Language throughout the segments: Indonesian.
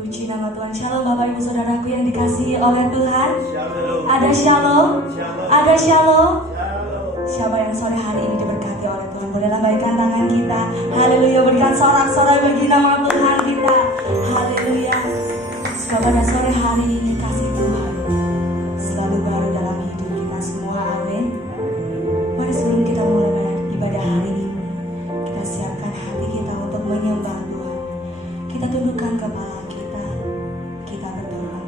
Puji nama Tuhan. Shalom Bapak Ibu Saudaraku yang dikasihi oleh Tuhan. Shalom. Ada shalom. Shalom. Ada shalom. Shalom. Siapa yang sore hari ini diberkati oleh Tuhan, boleh lambaikan tangan kita. Haleluya, berikan sorak-sorai bagi nama Tuhan kita. Haleluya. Semoga pada sore hari ini kasih Tuhan selalu baru dalam hidup kita semua. Amin. Mari sebelum kita mulai ibadah hari ini, kita siapkan hati kita untuk menyembah Tuhan. Kita tundukkan kepala kita, kita berdoa.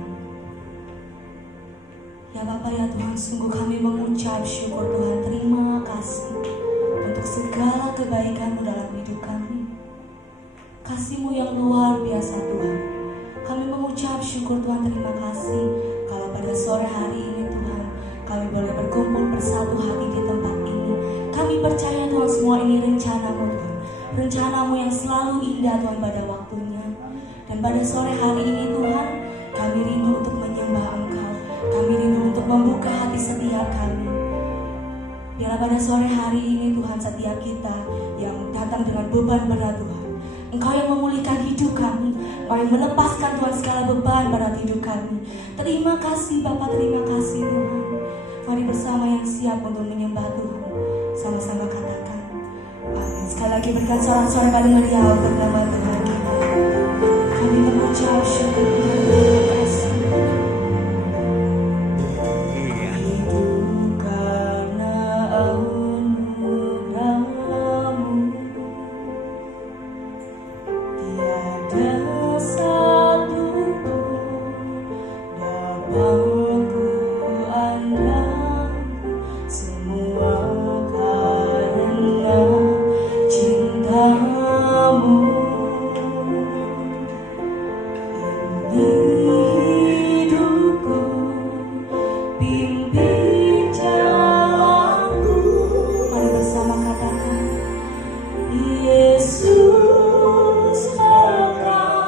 Ya Bapa ya Tuhan, sungguh kami mengucap syukur Tuhan, terima kasih untuk segala kebaikan-Mu dalam hidup kami. Kasih-Mu yang luar biasa Tuhan. Kami mengucap syukur Tuhan, terima kasih kalau pada sore hari ini Tuhan, kami boleh berkumpul bersatu hati di tempat ini. Kami percaya Tuhan, semua ini rencana-Mu Tuhan, rencana-Mu yang selalu indah Tuhan pada waktunya. Dan pada sore hari ini Tuhan, kami rindu untuk menyembah Engkau. Kami rindu untuk membuka hati setiap kami. Biarlah pada sore hari ini Tuhan, setiap kita yang datang dengan beban berat Tuhan, Engkau yang memulihkan hidup kami. Engkau yang melepaskan Tuhan segala beban berat hidup kami. Terima kasih Bapa, terima kasih Tuhan. Mari bersama yang siap untuk menyembah Tuhan, sama-sama katakan amin. Sekali lagi berikan sorak-sorai paling meriah untuk nama Tuhan kita. Kami mengucap syukur Tuhan, terima kasih. Yesus, Engkau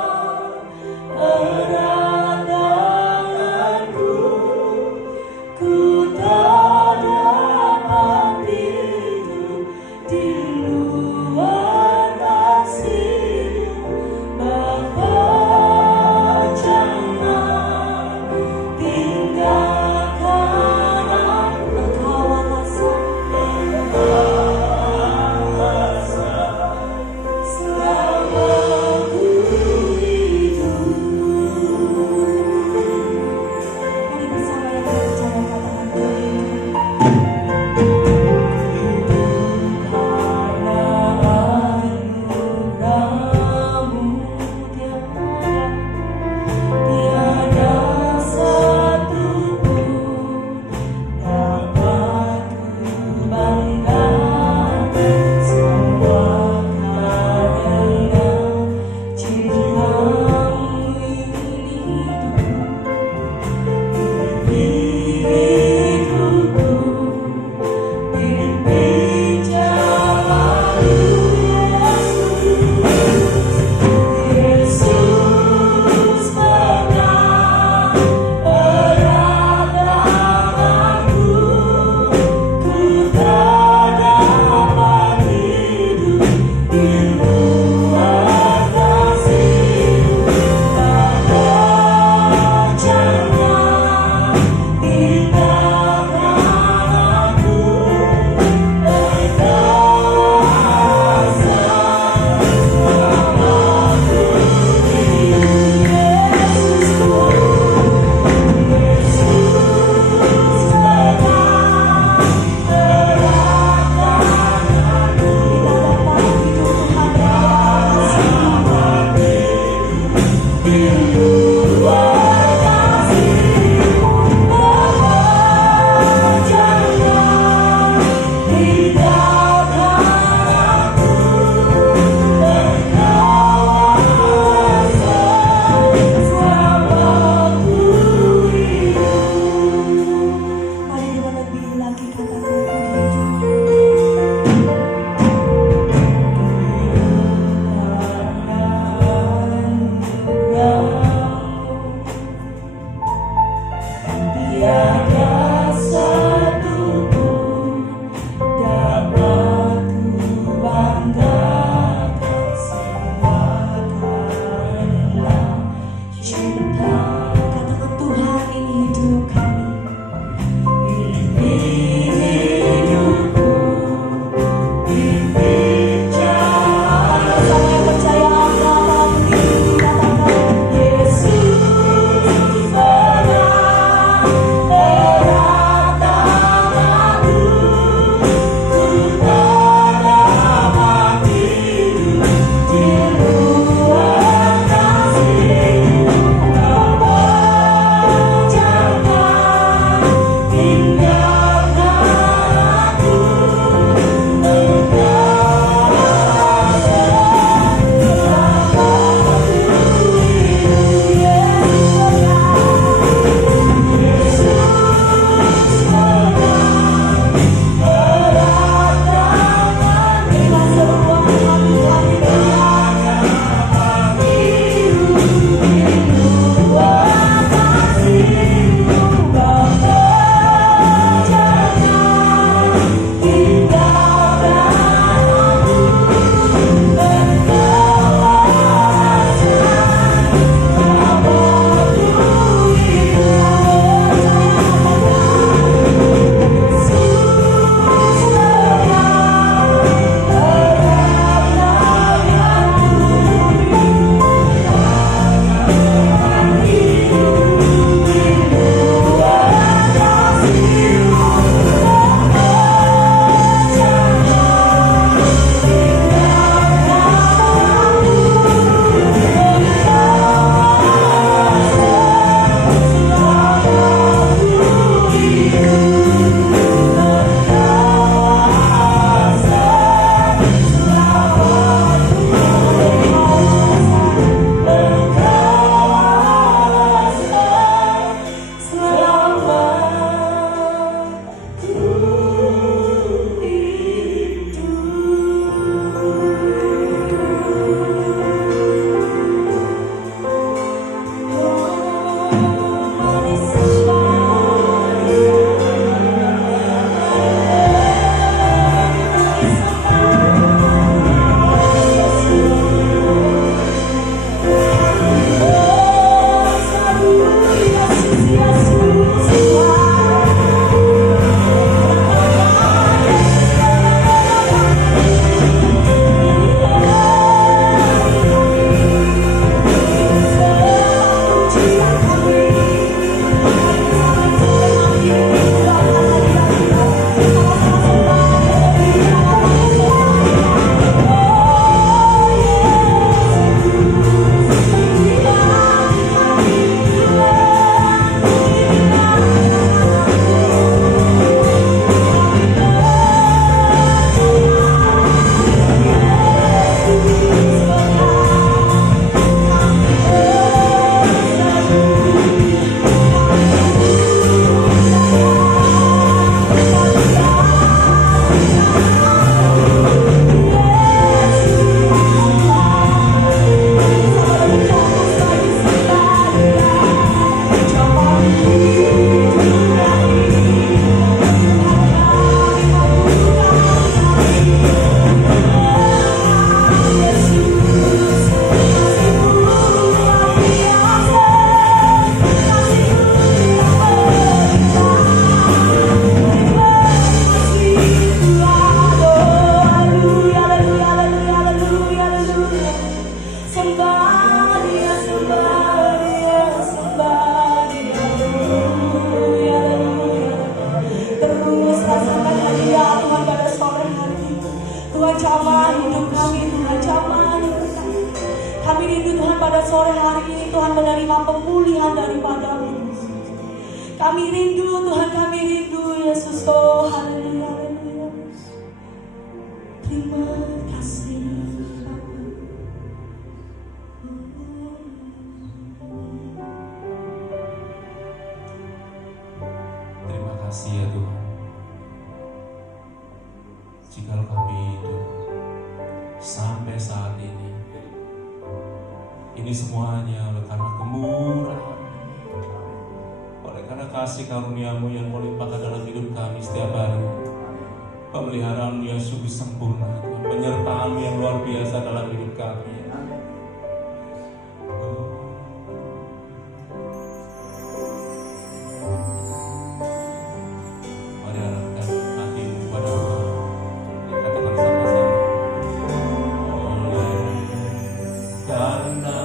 pada sore hari ini Tuhan menerima pemulihan daripada-Mu. Kami rindu Tuhan, kami rindu Yesus. Oh haleluya, haleluya. Terima kasih Bapa. Terima kasih ya Tuhan. Jikalau kami hidup sampai saat ini semuanya oleh karena kemurahan, oleh karena kasih karunia-Mu yang melimpahkan dalam hidup kami setiap hari. Pemeliharaan-Mu yang sungguh sempurna, Tuhan. Penyertaan-Mu yang luar biasa dalam hidup kami. Mari arahkan hatimu pada Tuhan. Katakan sama-sama. Oleh karena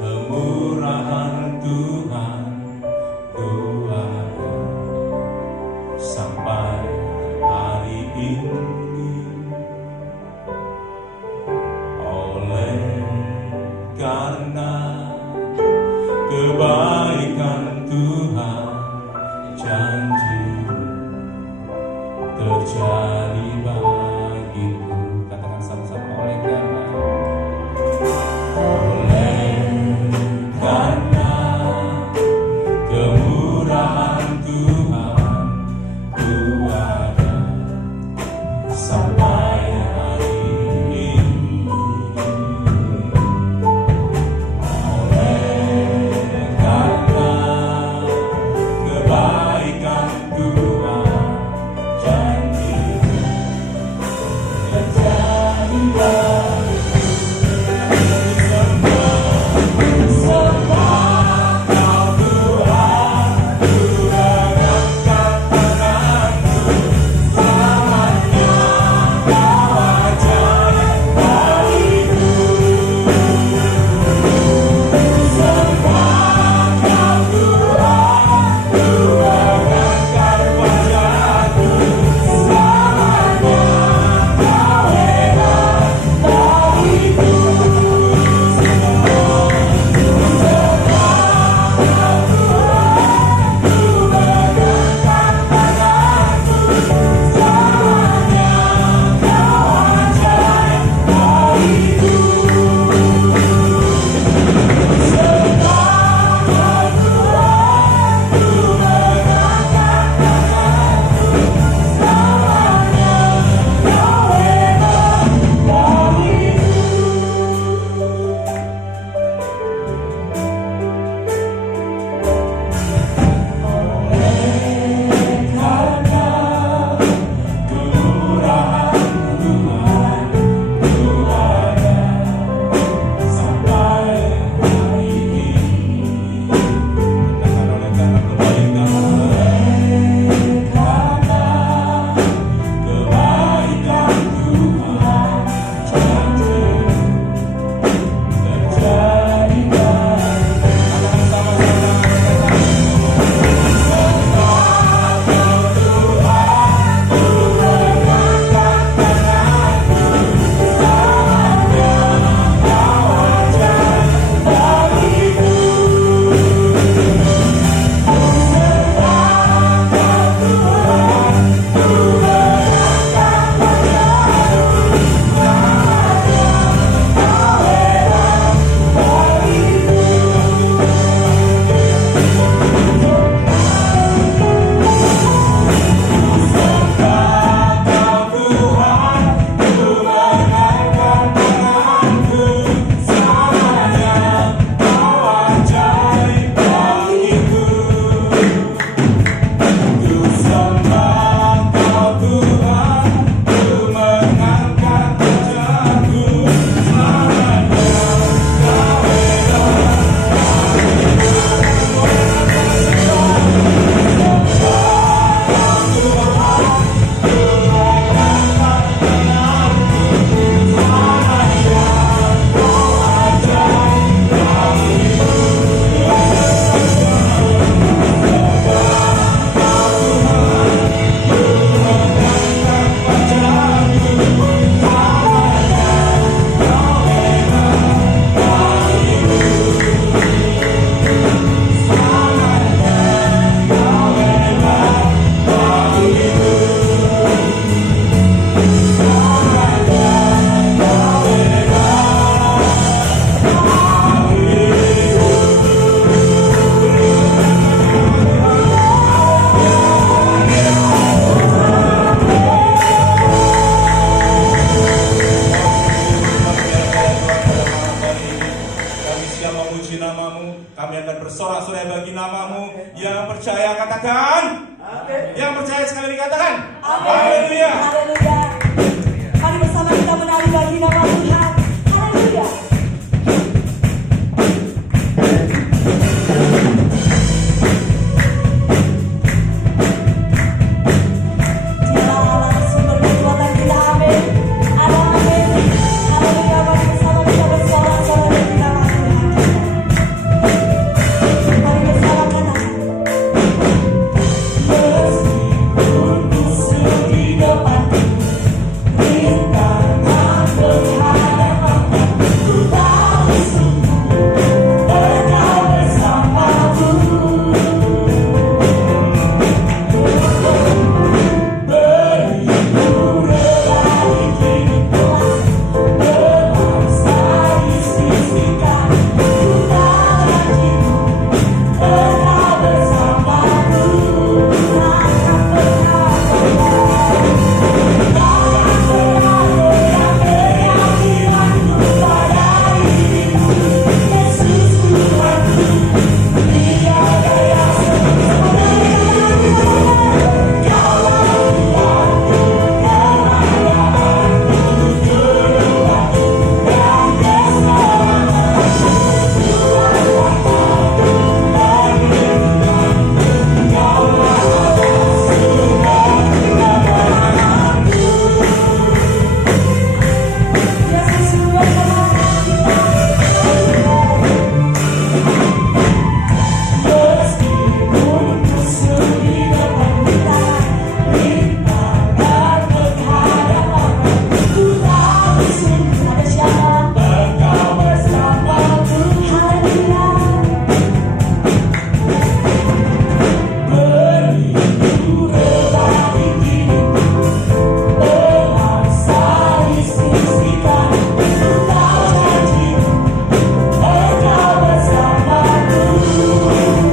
kemurahan Tuhan, ku ada sampai hari ini. Oleh karena kebaikan Tuhan, janji terjadi bagiku. Katakan sama-sama. Oleh karena kemurahan Tuhan, ku ada sampai hari ini. namamu. Kami akan bersorak-sorai bagi namamu. Yang percaya katakan. Yang percaya sekali dikatakan. Haleluya. Haleluya. Mari bersama kita menari bagi nama Tuhan. Haleluya. Dia Allah sumber kekuatan kita. Amin. Ada amin. Haleluya. Mari bersama kita bersorak-sorai bagi nama Tuhan kita. Mari bersama katakan. Meskipun musuh di depanku, rintangan berhadapan, ku tahu sungguh Engkau bersamaku. Beriku rela di kelas, berbangsa di sisi kanan, ku tahu janjimu Engkau bersamaku. Takkan pernah goyah, takkan pernah goyah keyakinanku pada dirimu. Yesus Tuhanku, tiada yang seperti Kaulah Tuhanku, kebanggaanku, keluarku, dan keselamatanku. Tuhan Bapakku, perlindunganku, Kaulah Allah sumber kemenanganku. Yesus sumber kemenangan kita. Meskipun musuh di depan kita, rintangan menghadapan, ku tahu sungguh ada siapa Engkau bersamaku. Haleluya. Beriku rela di kiriku, berbangsa di sisi kanan, ku tahu janjimu Engkau bersamaku.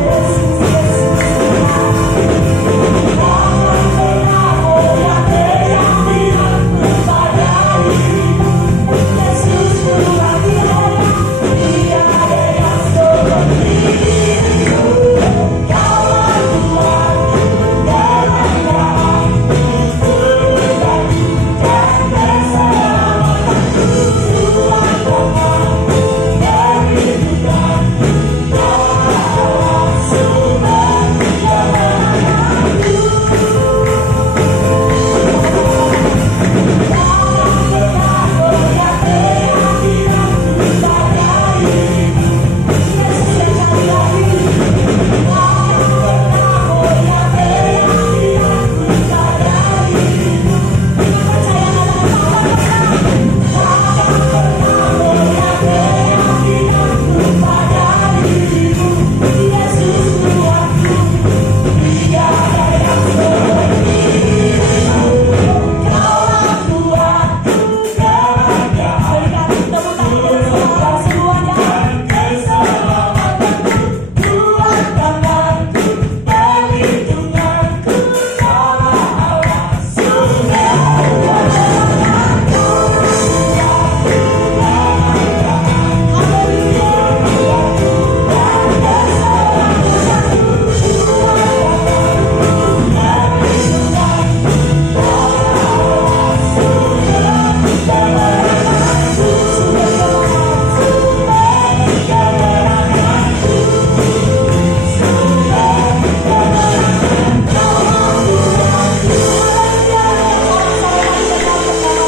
Yesus, Yesus Tuhan, takkan pernah goyah keyakinanku pada dirimu. Yesus Tuhan, tiada yang seperti dirimu. Kaulah Tuhanku, kebanggaanku, keluargaku, dan keselamatanku. Tuhan Bapakku, perlindunganku, Kaulah Allah sumber kemenanganku. Takkan pernah goyah keyakinanku pada dirimu. Yesus sekali lagi. Takkan pernah goyah keyakinanku pada dirimu. Dengan percaya katakan takkan pernah goyah keyakinanku pada dirimu. Yesus Tuhanku, tiada yang seperti dirimu. Kaulah Tuhanku, kebanggaan, berikan tepuk tangan semuanya. Keselamatanku, Tuhan Bapakku, perlindunganku, Kaulah Allah sumber kemenanganku. Haleluya. Dan keselamatanku, Tuhan Bapakku, perlindunganku, Kaulah Allah sumber kemenanganku. Sumber kemenanganku, sumber kemenanganku, sumber kemenangan Kaulah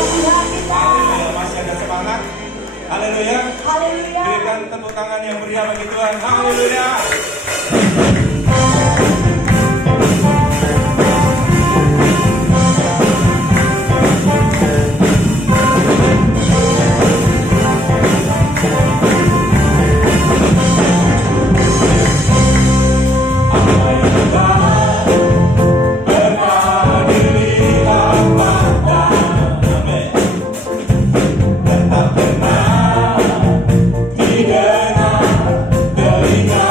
Tuhanku. Haleluya. Masih ada semangat. Haleluya. Haleluya. Berikan tepuk tangan yang meriah bagi Tuhan. Haleluya. Apa yang baik pernah dilihat mata. Amin. Dan tak pernah didengar telinga.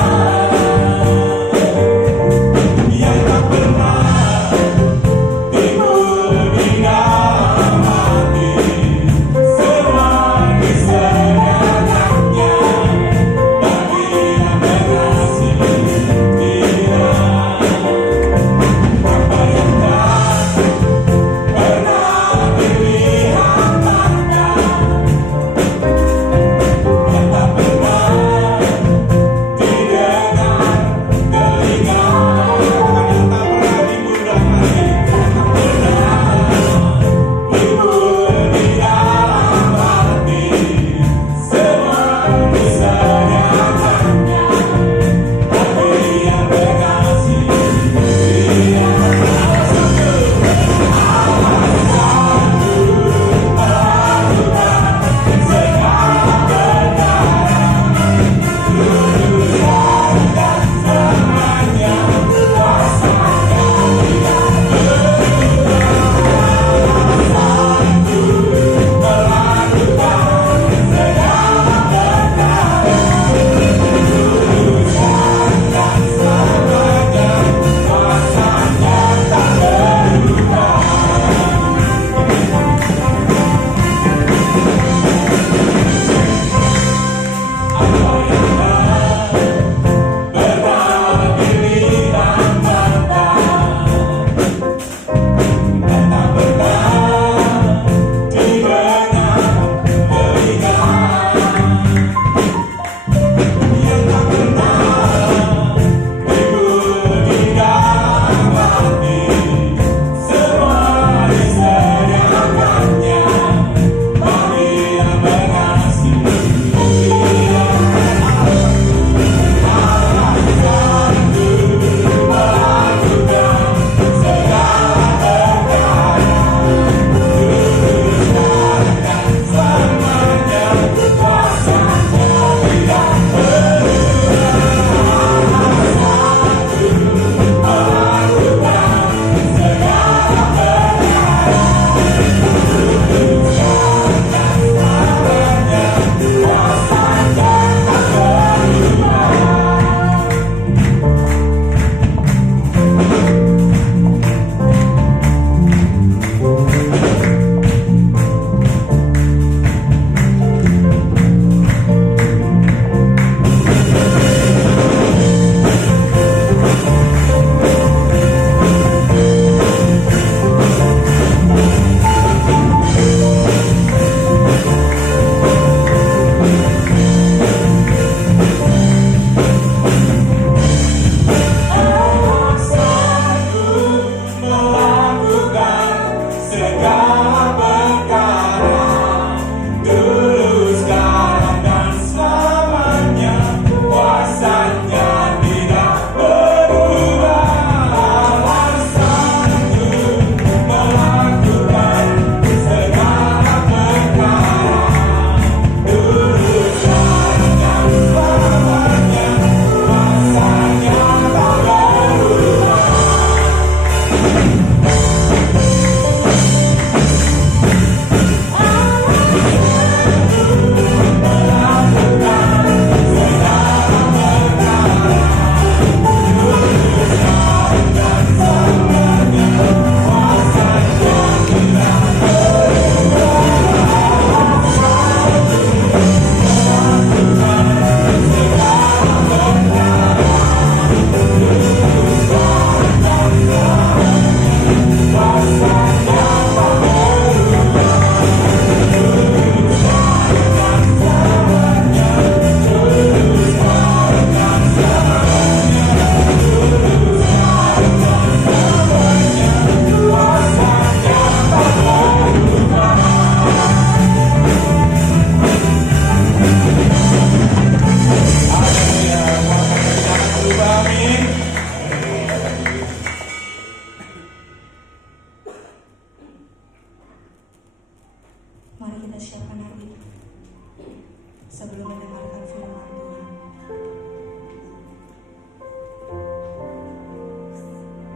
sebelum mendengarkan firman Tuhan.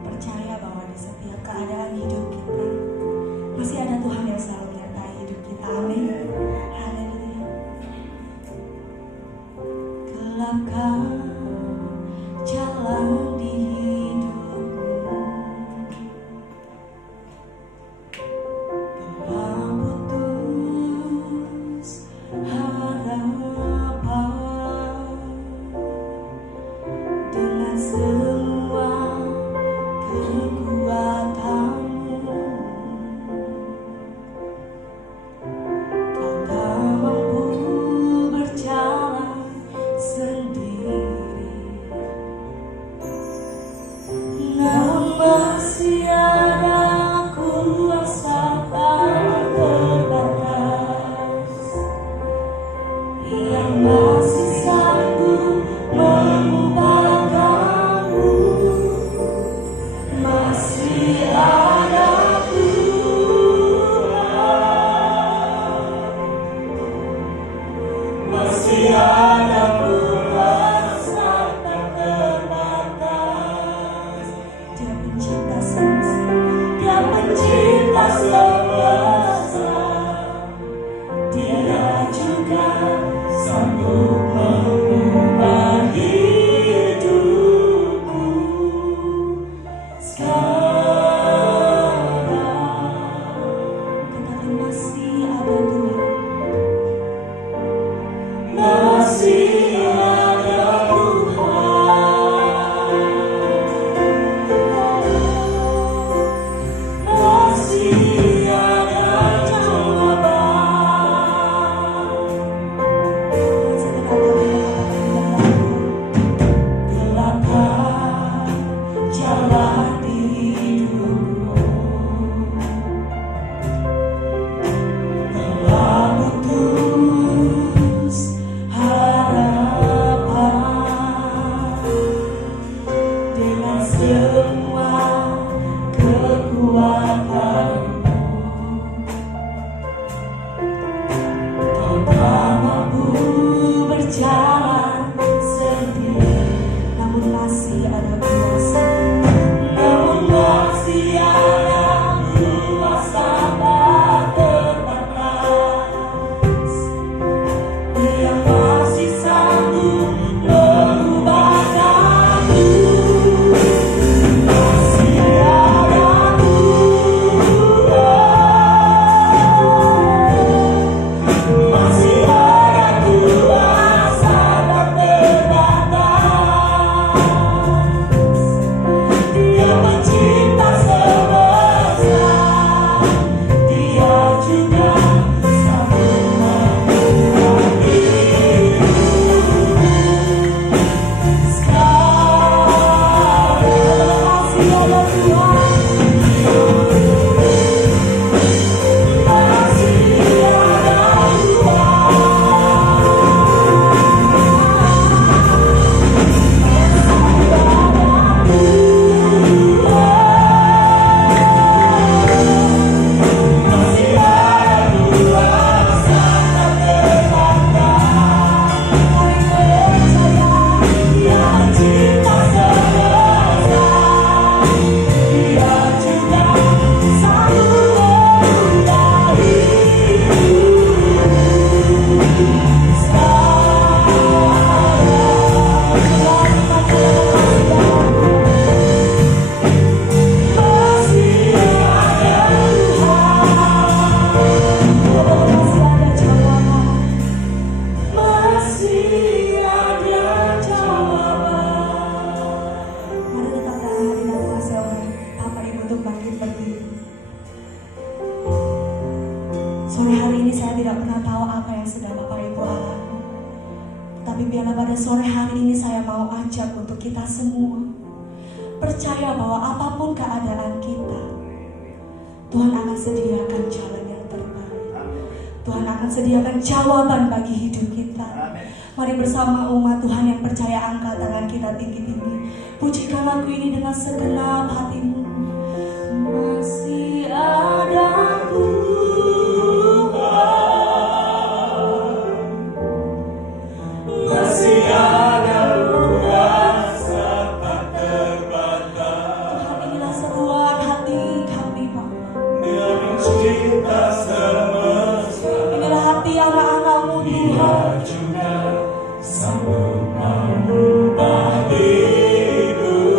Percaya bahwa di setiap keadaan hidup kita masih ada Tuhan yang selalu menyertai hidup kita. Amin. Haleluya. Gelapkah jalan di hidupku, telah putus harapan dengan semua kekuatanmu. Kau tak mampu berjalan sendiri, namun masih ada kuasa tak terbatas yang masih sanggup mengubah kamu. Masih ada Tuhan, masih ada kuasa tak terbatas. Dia pencipta semesta, Dia pencipta semesta. Dia juga sanggup mengubah hidupku sekarang. Katakan masih ada Tuhan, masih ada Tuhan, masih ada jawaban. Gelapkah jalan di hidupku, telah putus harapan dengan semua kekuatanmu. Kau tak mampu berjalan sendiri, namun masih ada kuasa, namun masih ada kuasa tak terbatas yang masih sanggup mengubah kamu. Masih ada Tuhan, masih ada kuasa tak terbatas. Dia pencipta semesta, Dia juga sanggup mengubah hidupku sekarang. Masih ada Tuhan, masih ada masih ada kuasa tak terbatas. Dia pencipta semesta, Dia juga sanggup mengubah hidupku masih ada Tuhan, masih ada jawaban, masih ada jawaban. Mari kita berani hadirat kasih oleh Bapak Ibu untuk bangkit berdiri. Sore hari ini saya tidak pernah tahu apa yang sedang Bapak Ibu alami, tapi biarlah pada sore hari ini saya mau ajak untuk kita semua percaya bahwa apapun keadaan kita, Tuhan akan sediakan jalan yang terbaik. Tuhan akan sediakan jawaban bagi hidup kita. Mari bersama umat Tuhan yang percaya angkat tangan kita tinggi-tinggi. Pujikan lagu ini dengan segenap hatimu. Masih ada Tuhan, sanggup mengubah hidupku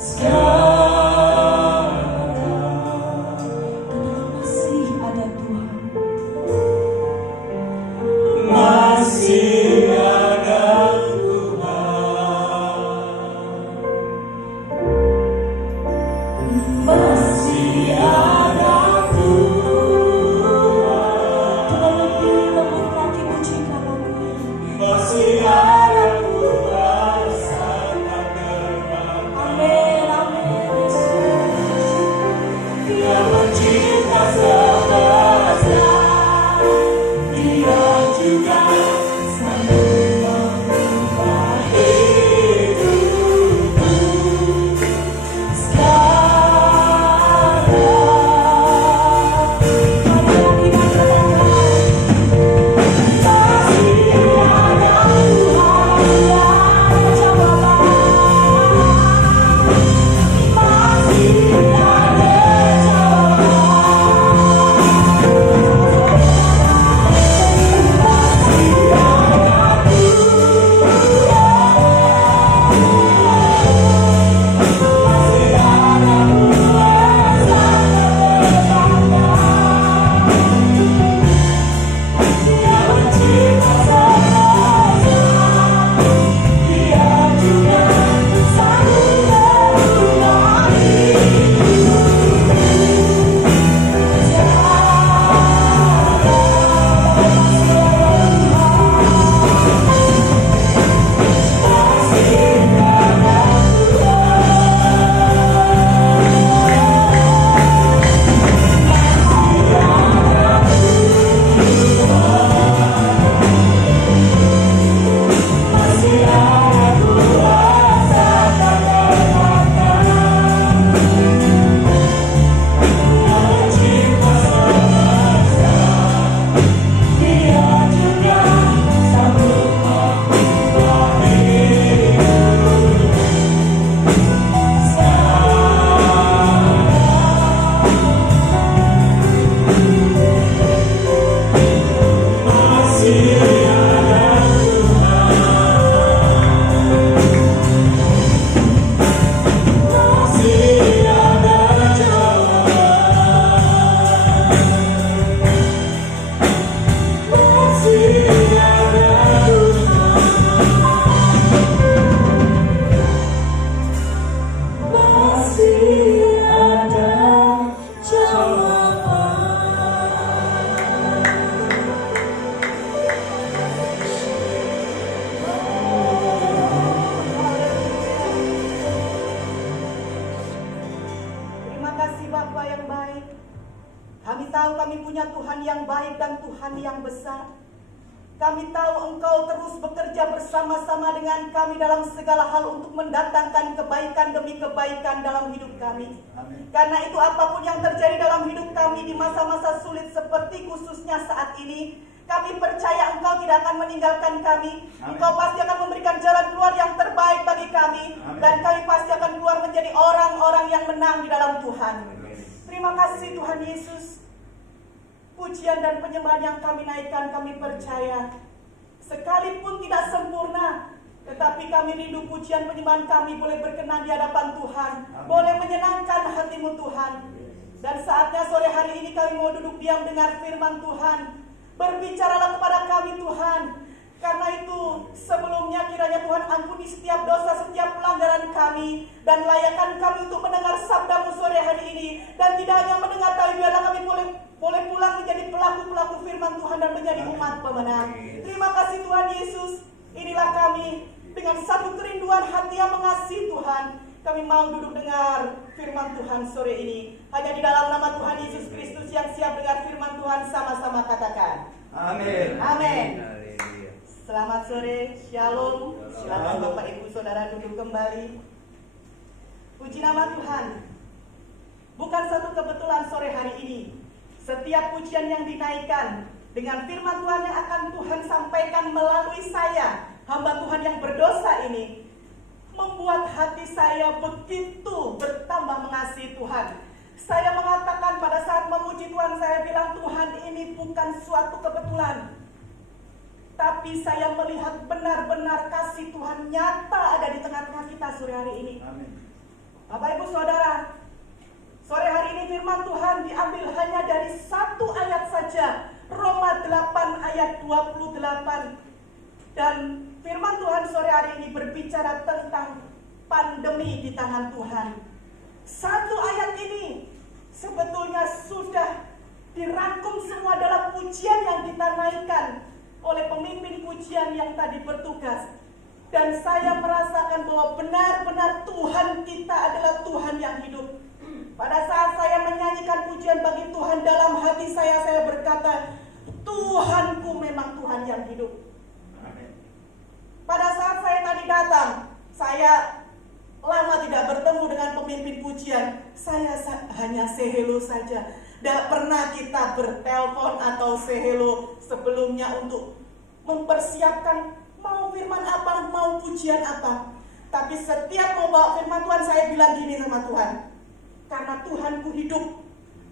sekarang. Masih ada Tuhan. Masih ada Tuhan. Masih ada Tuhan. Coba lebih lembut lagi pujikan lagunya. Masih ada Tuhan sangat terbaik. Amin, amin, Yesus. Dia mencipta semesta. Dia juga sanggup mengubah hidupku sekarang. Mari kita katakan, Masih ada Tuhan yang menjawab. masih ada Kami tahu kami punya Tuhan yang baik dan Tuhan yang besar. Kami tahu Engkau terus bekerja bersama-sama dengan kami dalam segala hal untuk mendatangkan kebaikan demi kebaikan dalam hidup kami. Amin. Karena itu apapun yang terjadi dalam hidup kami di masa-masa sulit seperti khususnya saat ini, kami percaya Engkau tidak akan meninggalkan kami. Amin. Engkau pasti akan memberikan jalan keluar yang terbaik bagi kami. Amin. Dan kami pasti akan keluar menjadi orang-orang yang menang di dalam Tuhan. Amin. Terima kasih Tuhan Yesus. Pujian dan penyembahan yang kami naikkan, kami percaya sekalipun tidak sempurna, tetapi kami rindu pujian penyembahan kami boleh berkenan di hadapan Tuhan. Amin. Boleh menyenangkan hatimu Tuhan. Dan saatnya sore hari ini kami mau duduk diam dengar firman Tuhan. Berbicaralah kepada kami Tuhan. Karena itu sebelumnya kiranya Tuhan ampuni setiap dosa, setiap pelanggaran kami, dan layakkan kami untuk mendengar sabda-Mu sore hari ini. Dan tidak hanya mendengar, tapi biarlah kami boleh pulang menjadi pelaku-pelaku firman Tuhan dan menjadi umat pemenang. Terima kasih Tuhan Yesus. Inilah kami dengan satu kerinduan hati yang mengasihi Tuhan. Kami mau duduk dengar firman Tuhan sore ini. Hanya di dalam nama Tuhan Yesus Kristus yang siap dengar firman Tuhan, sama-sama katakan Amin. Amin. Haleluya. Selamat sore, shalom. Silakan Bapak Ibu Saudara duduk kembali. Puji nama Tuhan. Bukan satu kebetulan sore hari ini, setiap pujian yang dinaikkan dengan firman Tuhan yang akan Tuhan sampaikan melalui saya, hamba Tuhan yang berdosa ini, membuat hati saya begitu bertambah mengasihi Tuhan. Saya mengatakan pada saat memuji Tuhan, saya bilang Tuhan ini bukan suatu kebetulan, Tetapi saya melihat benar-benar kasih Tuhan nyata ada di tengah-tengah kita sore hari ini. Bapak Ibu Saudara, sore hari ini firman Tuhan diambil hanya dari satu ayat saja, Roma 8 ayat 28. Dan firman Tuhan sore hari ini berbicara tentang pandemi di tangan Tuhan. Satu ayat ini sebetulnya sudah dirangkum semua dalam pujian yang kita naikkan oleh pemimpin pujian yang tadi bertugas. Dan saya merasakan bahwa benar-benar Tuhan kita adalah Tuhan yang hidup. Pada saat saya menyanyikan pujian bagi Tuhan, dalam hati saya berkata, Tuhanku memang Tuhan yang hidup. Pada saat saya tadi datang, saya lama tidak bertemu dengan pemimpin pujian. Saya hanya say hello saja. Tidak pernah kita bertelpon atau say hello sebelumnya untuk mempersiapkan mau firman apa, mau pujian apa. Tapi setiap mau bawa firman Tuhan, saya bilang gini sama Tuhan, karena Tuhanku hidup,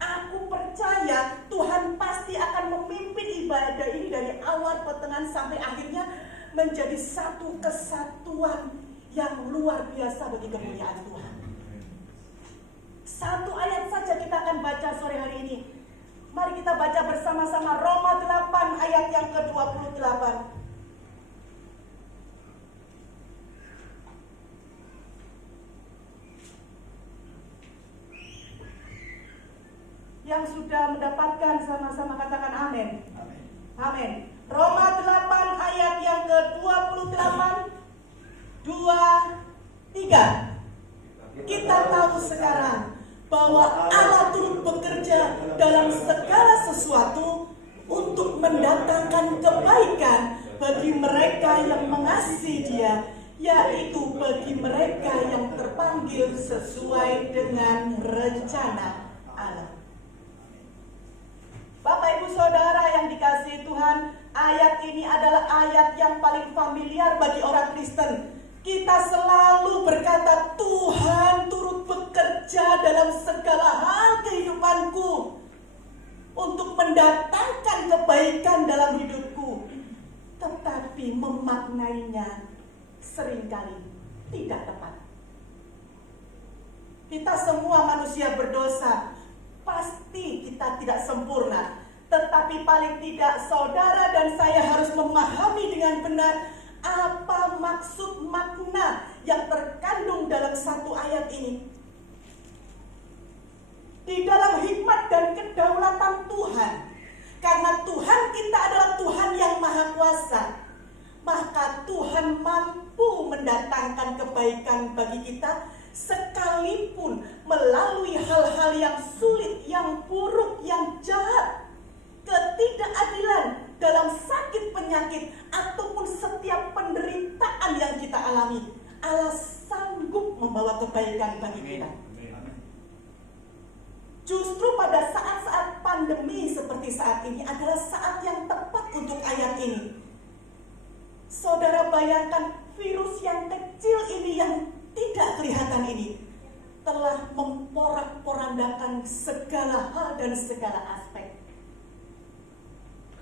aku percaya Tuhan pasti akan memimpin ibadah ini dari awal pertengahan sampai akhirnya menjadi satu kesatuan yang luar biasa bagi kemuliaan Tuhan. Satu ayat saja kita akan baca sore hari ini. Mari kita baca bersama-sama Roma 8 ayat yang ke-28. Yang sudah mendapatkan sama-sama katakan amin. Amin. Roma 8 ayat yang ke-28. 2, 3. Kita tahu sekarang bahwa Allah turut bekerja dalam segala sesuatu untuk mendatangkan kebaikan bagi mereka yang mengasihi Dia, yaitu bagi mereka yang terpanggil sesuai dengan rencana Allah. Bapak Ibu Saudara yang dikasihi Tuhan, ayat ini adalah ayat yang paling familiar bagi orang Kristen. Kita selalu berkata, Tuhan turut bekerja dalam segala hal kehidupanku untuk mendatangkan kebaikan dalam hidupku. Tetapi memaknainya seringkali tidak tepat. Kita semua manusia berdosa, pasti kita tidak sempurna. Tetapi paling tidak saudara dan saya harus memahami dengan benar apa maksud makna yang terkandung dalam satu ayat ini. Di dalam hikmat dan kedaulatan Tuhan, karena Tuhan kita adalah Tuhan yang maha kuasa, maka Tuhan mampu mendatangkan kebaikan bagi kita sekalipun melalui hal-hal yang sulit, yang buruk, yang jahat, ketidakadilan dalam sakit penyakit ataupun setiap penderitaan yang kita alami. Allah sanggup membawa kebaikan bagi kita. Justru pada saat-saat pandemi seperti saat ini adalah saat yang tepat untuk ayat ini. Saudara bayangkan, virus yang kecil ini, yang tidak kelihatan ini, telah memporak-porandakan segala hal dan segala aspek.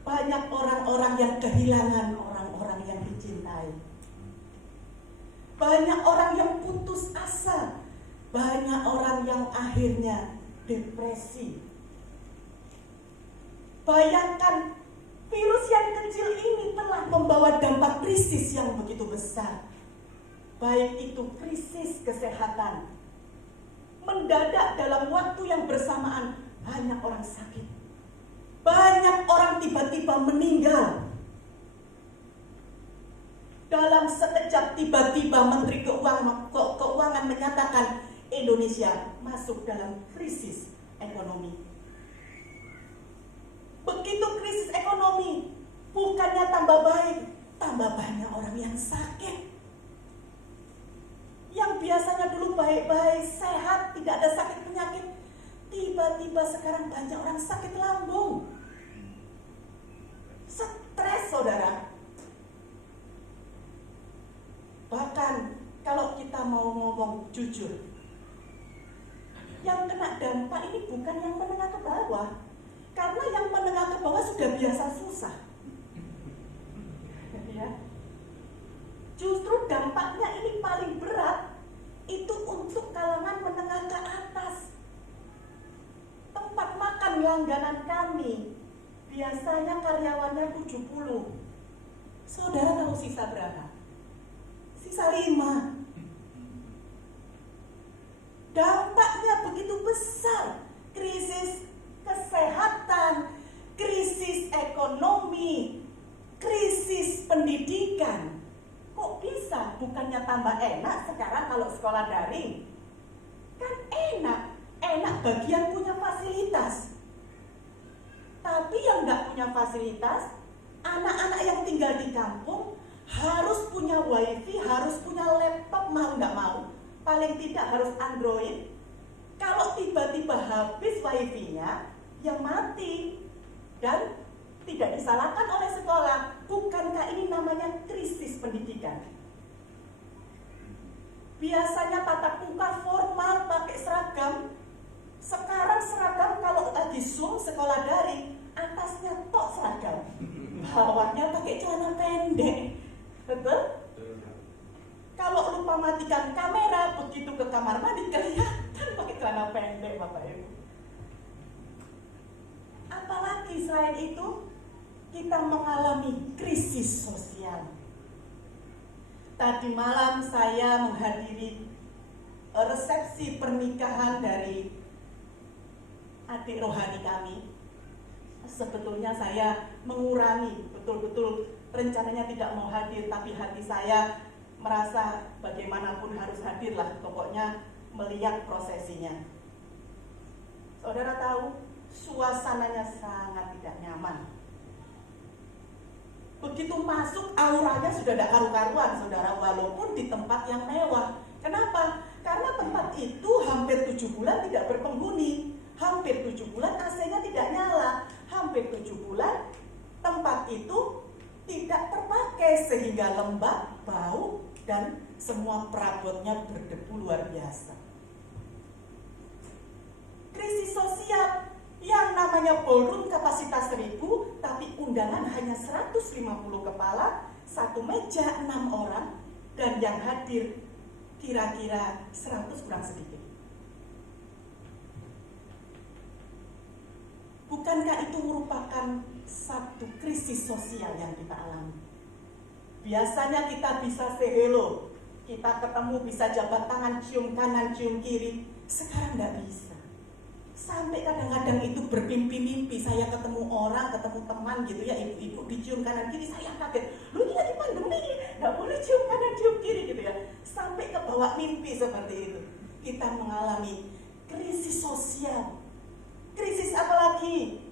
Banyak orang-orang yang kehilangan orang-orang yang dicintai. Banyak orang yang putus asa. Banyak orang yang akhirnya depresi. Bayangkan, virus yang kecil ini telah membawa dampak krisis yang begitu besar. Baik itu krisis kesehatan. Mendadak dalam waktu yang bersamaan banyak orang sakit. Banyak orang tiba-tiba meninggal. Dalam sekejap tiba-tiba Menteri Keuangan menyatakan Indonesia masuk dalam krisis ekonomi. Begitu krisis ekonomi, bukannya tambah baik, tambah banyak orang yang sakit. Yang biasanya dulu baik-baik, sehat, tidak ada sakit penyakit, tiba-tiba sekarang banyak orang sakit lambung. Stres, saudara. Bahkan kalau kita mau ngomong jujur, yang kena dampak ini bukan yang menengah ke bawah. Karena yang menengah ke bawah sudah biasa susah. Saudara tahu sisa berapa? Sisa 5. Dampaknya begitu besar. Krisis kesehatan, krisis ekonomi, krisis pendidikan. Kok bisa? Bukannya tambah enak sekarang kalau sekolah daring? Kan enak bagi yang punya fasilitas. Tapi yang nggak punya fasilitas, anak-anak yang tinggal di kampung harus punya wifi, harus punya laptop, mau nggak mau. Paling tidak harus Android. Kalau tiba-tiba habis wifi-nya, yang mati. Dan tidak disalahkan oleh sekolah. Bukankah ini namanya krisis pendidikan? Biasanya tatap muka formal pakai seragam. Sekarang seragam kalau lagi Zoom sekolah daring, atasnya tok seragam, bawahnya pakai celana pendek. Betul? Kalau lupa matikan kamera, begitu ke kamar mandi kelihatan pakai celana pendek, Bapak Ibu. Apalagi selain itu, kita mengalami krisis sosial. Tadi malam saya menghadiri resepsi pernikahan dari adik rohani kami. Sebetulnya saya mengurangi, betul-betul rencananya tidak mau hadir, tapi hati saya merasa bagaimanapun harus hadirlah, pokoknya melihat prosesinya. Saudara tahu, suasananya sangat tidak nyaman. Begitu masuk, auranya sudah tidak karu-karuan, saudara, walaupun di tempat yang mewah. Kenapa? Karena tempat itu hampir 7 bulan tidak berpenghuni. Hampir 7 bulan AC-nya tidak nyala. Hampir 7 bulan tempat itu tidak terpakai sehingga lembab, bau, dan semua perabotnya berdebu luar biasa. Krisis sosial, yang namanya ballroom kapasitas 1000, tapi undangan hanya 150 kepala, satu meja 6 orang, dan yang hadir kira-kira 100 kurang sedikit. Bukankah itu merupakan satu krisis sosial yang kita alami? Biasanya kita bisa say hello, kita ketemu bisa jabat tangan, cium kanan, cium kiri. Sekarang nggak bisa. Sampai kadang-kadang itu bermimpi-mimpi, saya ketemu orang, ketemu teman gitu ya, ibu-ibu dicium kanan kiri, saya kaget. Lu ini lagi pandemi, nggak boleh cium kanan, cium kiri gitu ya. Sampai ke bawah mimpi seperti itu. Kita mengalami krisis sosial. Krisis apa lagi?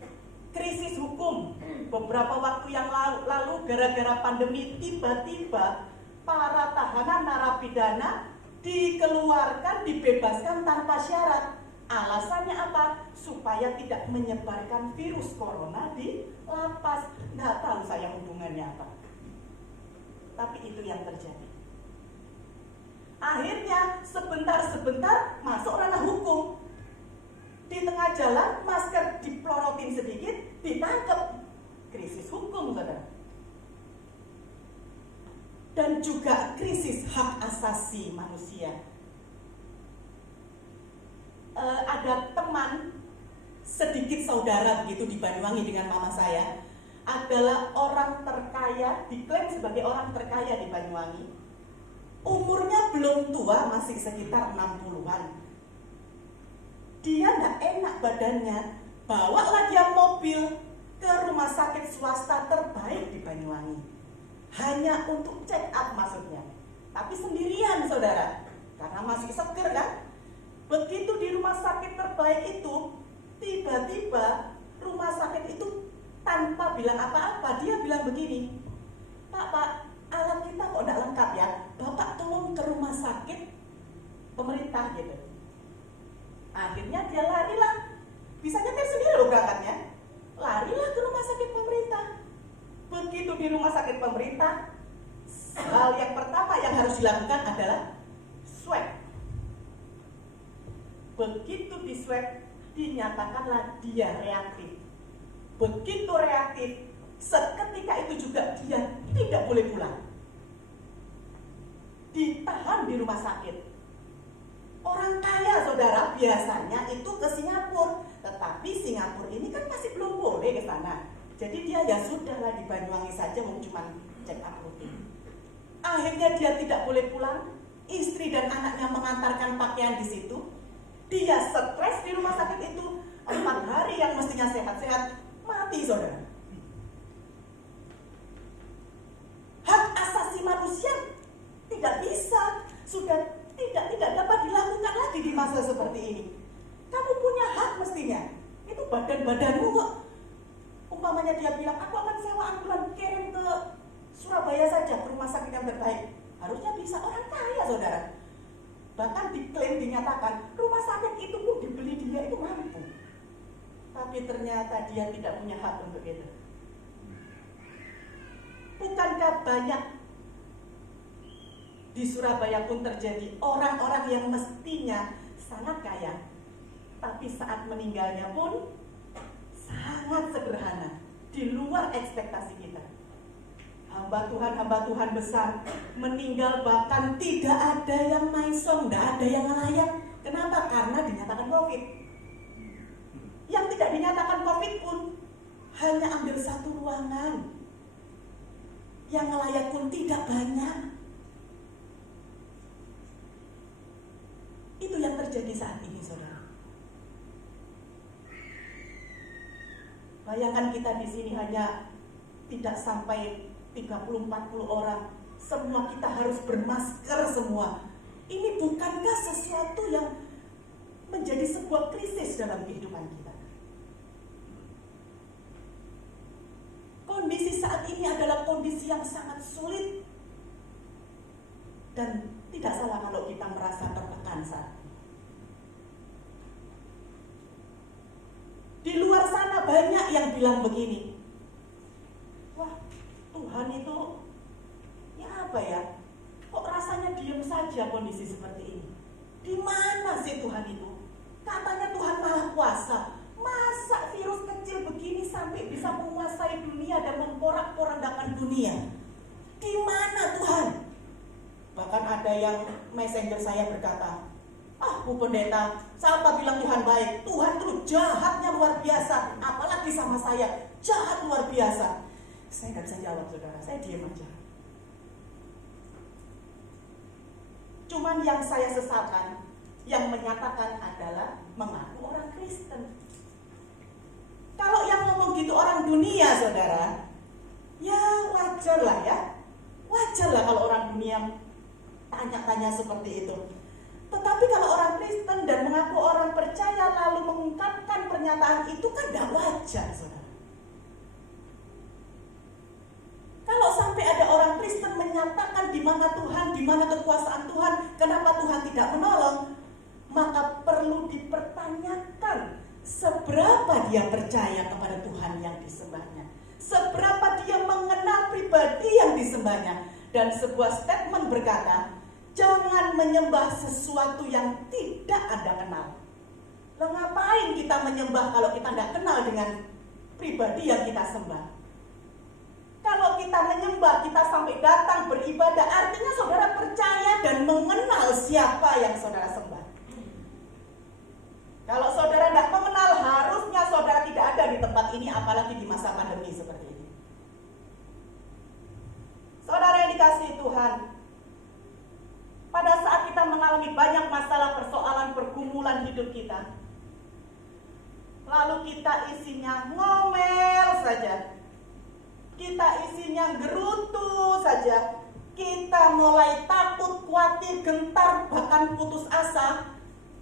Krisis hukum. Beberapa waktu yang lalu gara-gara pandemi tiba-tiba para tahanan narapidana dikeluarkan, dibebaskan tanpa syarat. Alasannya apa? Supaya tidak menyebarkan virus corona di lapas. Nggak tahu saya hubungannya apa. Tapi itu yang terjadi. Akhirnya sebentar-sebentar masuk ranah hukum. Di tengah jalan masker dipelorotin sedikit, ditangkap. Krisis hukum, saudara. Dan juga krisis hak asasi manusia. Ada teman sedikit saudara begitu di Banyuwangi dengan mama saya, adalah orang terkaya, diklaim sebagai orang terkaya di Banyuwangi. Umurnya belum tua, masih sekitar 60-an. Dia nggak enak badannya, bawalah dia mobil ke rumah sakit swasta terbaik di Banyuwangi. Hanya untuk check up maksudnya. Tapi sendirian, saudara, karena masih seger kan. Begitu di rumah sakit terbaik itu, tiba-tiba rumah sakit itu tanpa bilang apa-apa, dia bilang begini, Pak, alat kita kok tidak lengkap ya, Bapak tolong ke rumah sakit pemerintah gitu. Akhirnya dia larilah, bisa nyetir sendiri loh berangkatnya, larilah ke rumah sakit pemerintah. Begitu di rumah sakit pemerintah, hal yang pertama yang harus dilakukan adalah swab. Begitu di swab, dinyatakanlah dia reaktif. Begitu reaktif, seketika itu juga dia tidak boleh pulang. Ditahan di rumah sakit. Orang kaya, saudara, biasanya itu ke Singapura. Tetapi Singapura ini kan masih belum boleh ke sana. Jadi dia ya sudahlah di Banyuwangi saja, mau cuma check up rutin. Akhirnya dia tidak boleh pulang, istri dan anaknya mengantarkan pakaian di situ. Dia stres di rumah sakit itu 4 hari yang mestinya sehat-sehat, mati saudara. Hak asasi manusia tidak bisa, sudah tidak dapat dilakukan lagi di masa seperti ini. Kamu punya hak mestinya, itu badan-badanmu kok. Umpamanya dia bilang, aku akan sewa ambulan kirim ke Surabaya saja, ke rumah sakit yang terbaik. Harusnya bisa, orang kaya saudara. Bahkan diklaim, dinyatakan, rumah sakit itu pun dibeli dia itu mampu. Tapi ternyata dia tidak punya hak untuk itu. Bukankah banyak di Surabaya pun terjadi orang-orang yang mestinya sangat kaya, tapi saat meninggalnya pun sangat sederhana, di luar ekspektasi kita. Hamba Tuhan besar meninggal bahkan tidak ada yang maisong, tidak ada yang layak. Kenapa? Karena dinyatakan COVID. Yang tidak dinyatakan COVID pun hanya ambil satu ruangan. Yang layak pun tidak banyak. Itu yang terjadi saat ini, saudara. Bayangkan kita di sini hanya tidak sampai 30-40 orang. Semua kita harus bermasker semua. Ini bukankah sesuatu yang menjadi sebuah krisis dalam kehidupan kita? Kondisi saat ini adalah kondisi yang sangat sulit. Dan tidak salah kalau kita merasa tertekan saat ini. Di luar sana banyak yang bilang begini, wah Tuhan itu, ya apa ya, kok rasanya diam saja kondisi seperti ini. Di mana sih Tuhan itu? Katanya Tuhan Maha Kuasa. Masa virus kecil begini sampai bisa menguasai dunia dan memporak-porandakan dunia? Di mana Tuhan? Bahkan ada yang messenger saya berkata, Bu Pendeta, siapa bilang Tuhan baik? Tuhan itu jahatnya luar biasa, apalagi sama saya, jahat luar biasa. Saya nggak bisa jawab saudara, saya diam aja. Cuman yang saya sesalkan, yang menyatakan adalah mengaku orang Kristen. Kalau yang ngomong gitu orang dunia saudara, ya wajar lah ya. Wajar lah kalau orang dunia tanya-tanya seperti itu. Tetapi kalau orang Kristen dan mengaku orang percaya lalu mengungkapkan pernyataan itu kan tidak wajar, saudara. Kalau sampai ada orang Kristen menyatakan di mana Tuhan, di mana kekuasaan Tuhan, kenapa Tuhan tidak menolong, maka perlu dipertanyakan seberapa dia percaya kepada Tuhan yang disembahnya, seberapa dia mengenal pribadi yang disembahnya. Dan sebuah statement berkata, jangan menyembah sesuatu yang tidak Anda kenal. Lah ngapain kita menyembah kalau kita tidak kenal dengan pribadi yang kita sembah? Kalau kita menyembah, kita sampai datang beribadah, artinya saudara percaya dan mengenal siapa yang saudara sembah. Kalau saudara tidak mengenal, harusnya saudara tidak ada di tempat ini, apalagi di masa pandemi seperti ini. Saudara yang dikasihi Tuhan, pada saat kita mengalami banyak masalah, persoalan, pergumulan hidup kita, lalu kita isinya ngomel saja, kita isinya gerutu saja, kita mulai takut, khawatir, gentar, bahkan putus asa,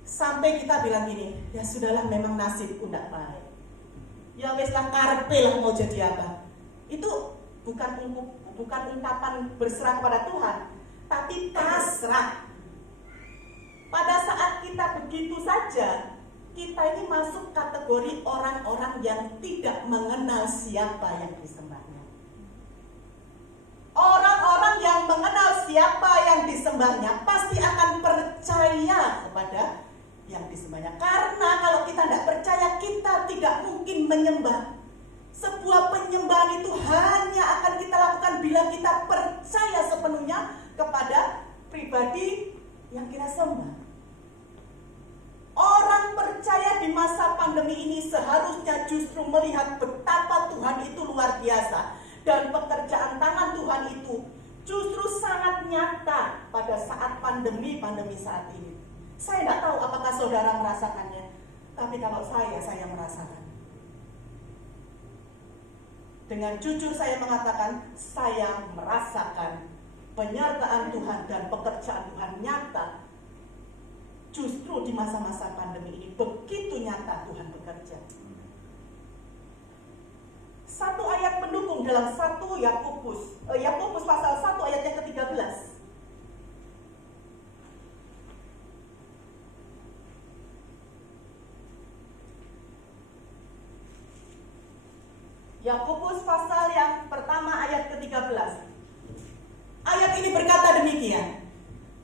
sampai kita bilang gini, ya sudahlah memang nasibku tidak baik, ya weslah karepe lah mau jadi apa. Itu bukan ungkapan berserah kepada Tuhan, tapi pasrah. Pada saat kita begitu saja, kita ini masuk kategori orang-orang yang tidak mengenal siapa yang disembahnya. Orang-orang yang mengenal siapa yang disembahnya pasti akan percaya kepada yang disembahnya. Karena kalau kita tidak percaya, kita tidak mungkin menyembah. Sebuah penyembahan itu hanya akan kita lakukan bila kita percaya sepenuhnya kepada pribadi yang kita sembah. Orang percaya saya di masa pandemi ini seharusnya justru melihat betapa Tuhan itu luar biasa. Dan pekerjaan tangan Tuhan itu justru sangat nyata pada saat pandemi saat ini. Saya tidak tahu apakah saudara merasakannya, tapi kalau saya merasakan. Dengan jujur saya mengatakan, saya merasakan penyertaan Tuhan dan pekerjaan Tuhan nyata. Justru di masa-masa pandemi ini begitu nyata Tuhan bekerja. Satu ayat pendukung dalam 1 Yakobus pasal 1 ayat yang ke-13. Yakobus pasal yang pertama ayat ke-13. Ayat ini berkata demikian.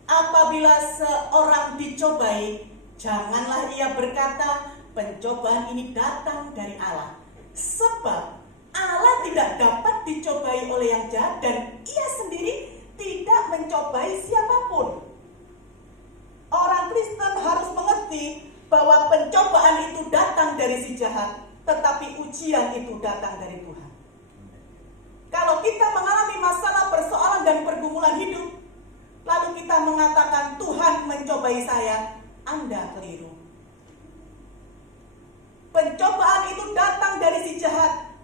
Apabila seorang dicobai, janganlah ia berkata, pencobaan ini datang dari Allah. Sebab Allah tidak dapat dicobai oleh yang jahat dan ia sendiri tidak mencobai siapapun. Orang Kristen harus mengerti bahwa pencobaan itu datang dari si jahat, tetapi ujian itu datang dari Tuhan. Kalau kita mengalami masalah, persoalan dan pergumulan hidup, lalu kita mengatakan Tuhan mencobai saya, Anda keliru. Pencobaan itu datang dari si jahat,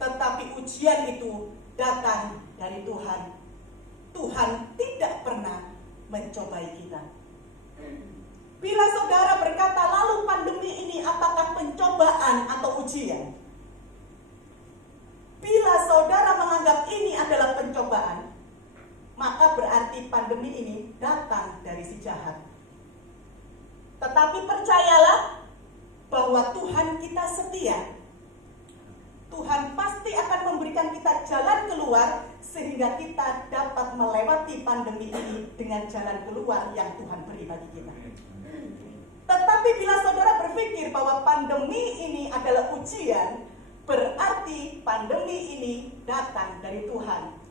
tetapi ujian itu datang dari Tuhan. Tuhan tidak pernah mencobai kita. Bila saudara berkata, lalu pandemi ini apakah pencobaan atau ujian? Bila saudara menganggap ini adalah pencobaan, maka berarti pandemi ini datang dari si jahat. Tetapi percayalah bahwa Tuhan kita setia. Tuhan pasti akan memberikan kita jalan keluar sehingga kita dapat melewati pandemi ini dengan jalan keluar yang Tuhan beri bagi kita. Tetapi bila saudara berpikir bahwa pandemi ini adalah ujian, berarti pandemi ini datang dari Tuhan.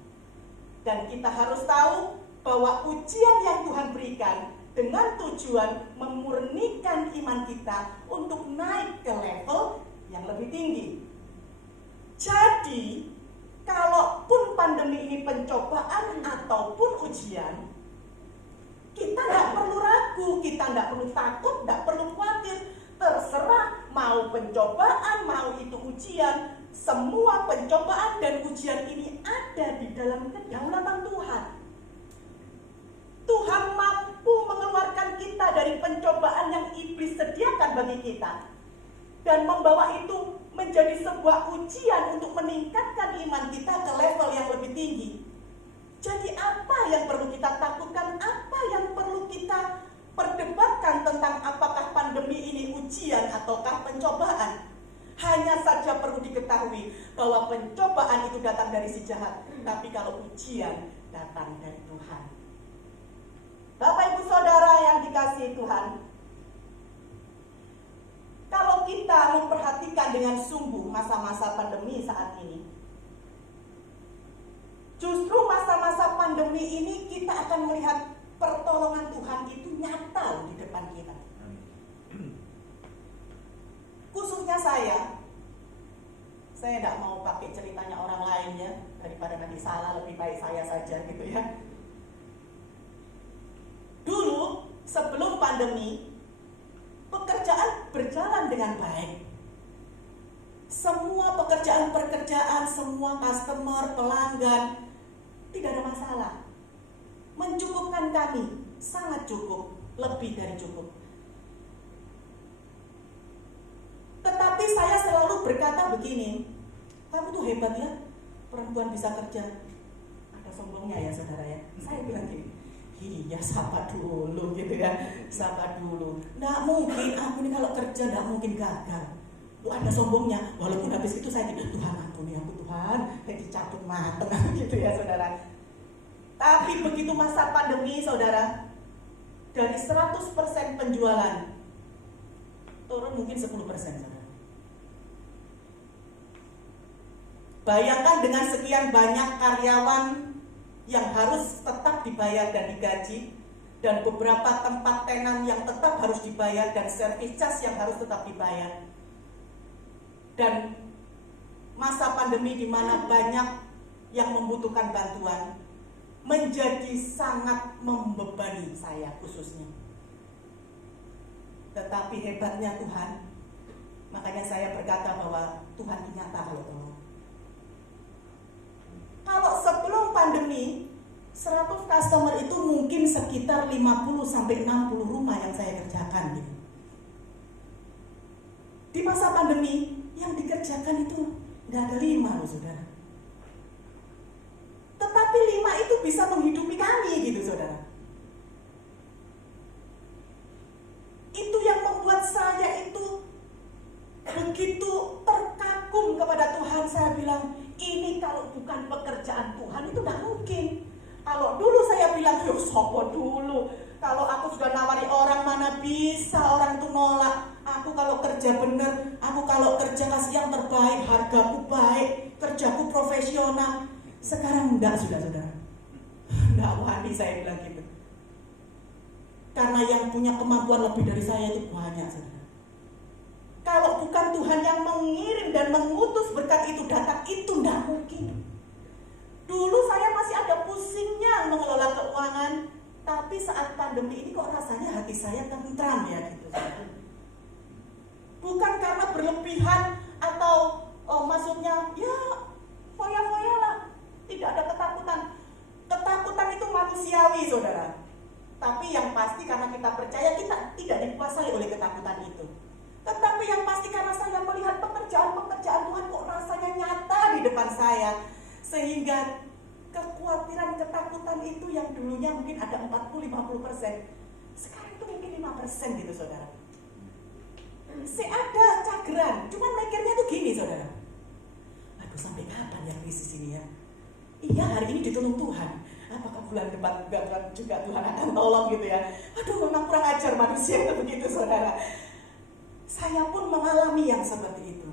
Dan kita harus tahu bahwa ujian yang Tuhan berikan dengan tujuan memurnikan iman kita untuk naik ke level yang lebih tinggi. Jadi, kalaupun pandemi ini pencobaan ataupun ujian, kita tidak perlu ragu, kita tidak perlu takut, tidak perlu khawatir. Terserah mau pencobaan, mau itu ujian, semua pencobaan dan ujian ini ada di dalam kedaulatan Tuhan. Tuhan mampu mengeluarkan kita dari pencobaan yang iblis sediakan bagi kita dan membawa itu menjadi sebuah ujian untuk meningkatkan iman kita ke level yang lebih tinggi. Jadi apa yang perlu kita takutkan? Apa yang perlu kita perdebatkan tentang apakah pandemi ini ujian ataukah pencobaan? Hanya saja perlu diketahui bahwa pencobaan itu datang dari si jahat, tapi kalau ujian datang dari Tuhan. Bapak Ibu Saudara yang dikasihi Tuhan, kalau kita memperhatikan dengan sungguh masa-masa pandemi saat ini, justru masa-masa pandemi ini kita akan melihat pertolongan Tuhan itu nyata di depan kita. Khususnya saya tidak mau pakai ceritanya orang lain ya, daripada nanti salah, lebih baik saya saja gitu ya. Dulu sebelum pandemi, pekerjaan berjalan dengan baik. Semua pekerjaan, semua customer, pelanggan, tidak ada masalah. Mencukupkan kami, sangat cukup, lebih dari cukup. Tetapi saya selalu berkata begini, kamu tuh hebat ya, perempuan bisa kerja. Ada sombongnya ya saudara ya. Saya bilang gini, iya sapa dulu gitu ya, sapa dulu. Nggak mungkin, aku ini kalau kerja nggak mungkin gagal. Ada sombongnya, walaupun habis itu saya tidak, Tuhan ampuni aku Tuhan, kayak dicabut mateng gitu ya saudara. Tapi begitu masa pandemi saudara, dari 100% penjualan turun mungkin 10% saudara. Bayangkan dengan sekian banyak karyawan yang harus tetap dibayar dan digaji, dan beberapa tempat tenan yang tetap harus dibayar dan service charge yang harus tetap dibayar. Dan masa pandemi di mana banyak yang membutuhkan bantuan menjadi sangat membebani saya khususnya. Tetapi hebatnya Tuhan, makanya saya berkata bahwa Tuhan itu nyata kalau tolong. Kalau sebelum pandemi 100 customer itu mungkin sekitar 50-60 rumah yang saya kerjakan gitu. Di masa pandemi yang dikerjakan itu nggak ada 5 loh saudara. Tetapi 5 itu bisa menghidupi kami gitu saudara. Itu yang membuat saya itu begitu terkagum kepada Tuhan. Saya bilang, ini kalau bukan pekerjaan Tuhan itu nggak mungkin. Kalau dulu saya bilang, yuk sopo dulu. Kalau aku sudah nawari orang, mana bisa orang itu nolak. Aku kalau kerja bener, aku kalau kerja kasih yang terbaik, hargaku baik, kerjaku profesional. Sekarang enggak sudah saudara. Enggak wani saya bilang gitu. Karena yang punya kemampuan lebih dari saya itu banyak saudara. Kalau bukan Tuhan yang mengirim dan mengutus berkat itu datang, itu enggak mungkin. Dulu saya masih ada pusingnya mengelola keuangan, tapi saat pandemi ini kok rasanya hati saya tentram ya gitu. Bukan karena berlebihan atau maksudnya ya foya-foya lah, tidak ada ketakutan. Ketakutan itu manusiawi saudara. Tapi yang pasti karena kita percaya kita tidak dikuasai oleh ketakutan itu. Tetapi yang pasti karena saya melihat pekerjaan-pekerjaan Tuhan kok rasanya nyata di depan saya. Sehingga kekhawatiran, ketakutan itu yang dulunya mungkin ada 40-50%, sekarang itu mungkin 5% gitu saudara. Saya ada cageran, cuman mikirnya tuh gini saudara. Aduh sampai kapan ya krisis ini ya? Iya hari ini ditolong Tuhan. Apakah bulan depan juga Tuhan akan tolong gitu ya? Aduh memang kurang ajar manusia itu begitu saudara. Saya pun mengalami yang seperti itu.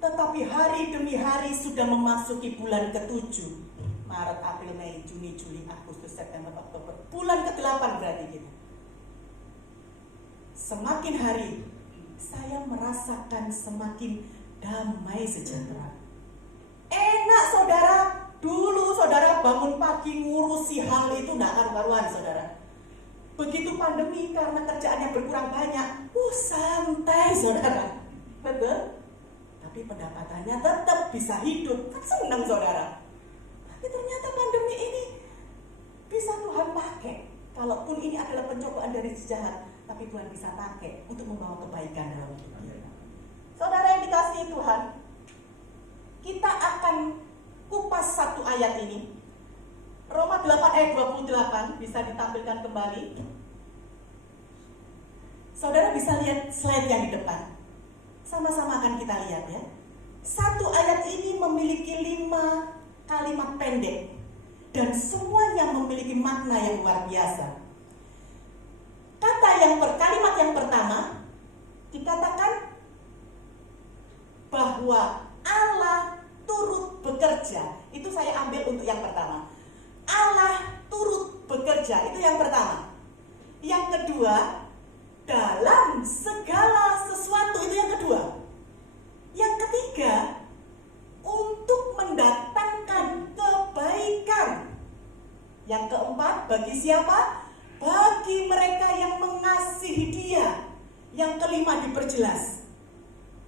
Tetapi hari demi hari sudah memasuki bulan ke-7. Maret, April, Mei, Juni, Juli, Agustus, September, Oktober. Bulan ke-8 berarti gitu. Semakin hari saya merasakan semakin damai sejahtera. Enak saudara. Dulu saudara bangun pagi ngurusi hal itu gak karu-karuan saudara. Begitu pandemi karena kerjaannya berkurang banyak, santai saudara. Betul? Tapi pendapatannya tetap bisa hidup. Kan senang saudara. Tapi ternyata pandemi ini bisa Tuhan pakai. Kalaupun ini adalah pencobaan dari si jahat, tapi Tuhan bisa pakai untuk membawa kebaikan dalam hidup kita. Saudara yang dikasihi Tuhan, kita akan kupas satu ayat ini. Roma 8 ayat 28 bisa ditampilkan kembali. Saudara bisa lihat slide yang di depan. Sama-sama akan kita lihat ya. Satu ayat ini memiliki 5 kalimat pendek dan semuanya memiliki makna yang luar biasa. Kalimat yang pertama dikatakan bahwa Allah turut bekerja. Itu saya ambil untuk yang pertama. Allah turut bekerja, itu yang pertama. Yang kedua, dalam segala sesuatu, itu yang kedua. Yang ketiga, untuk mendatangkan kebaikan. Yang keempat, bagi siapa? Bagi mereka yang mengasihi Dia. Yang kelima diperjelas.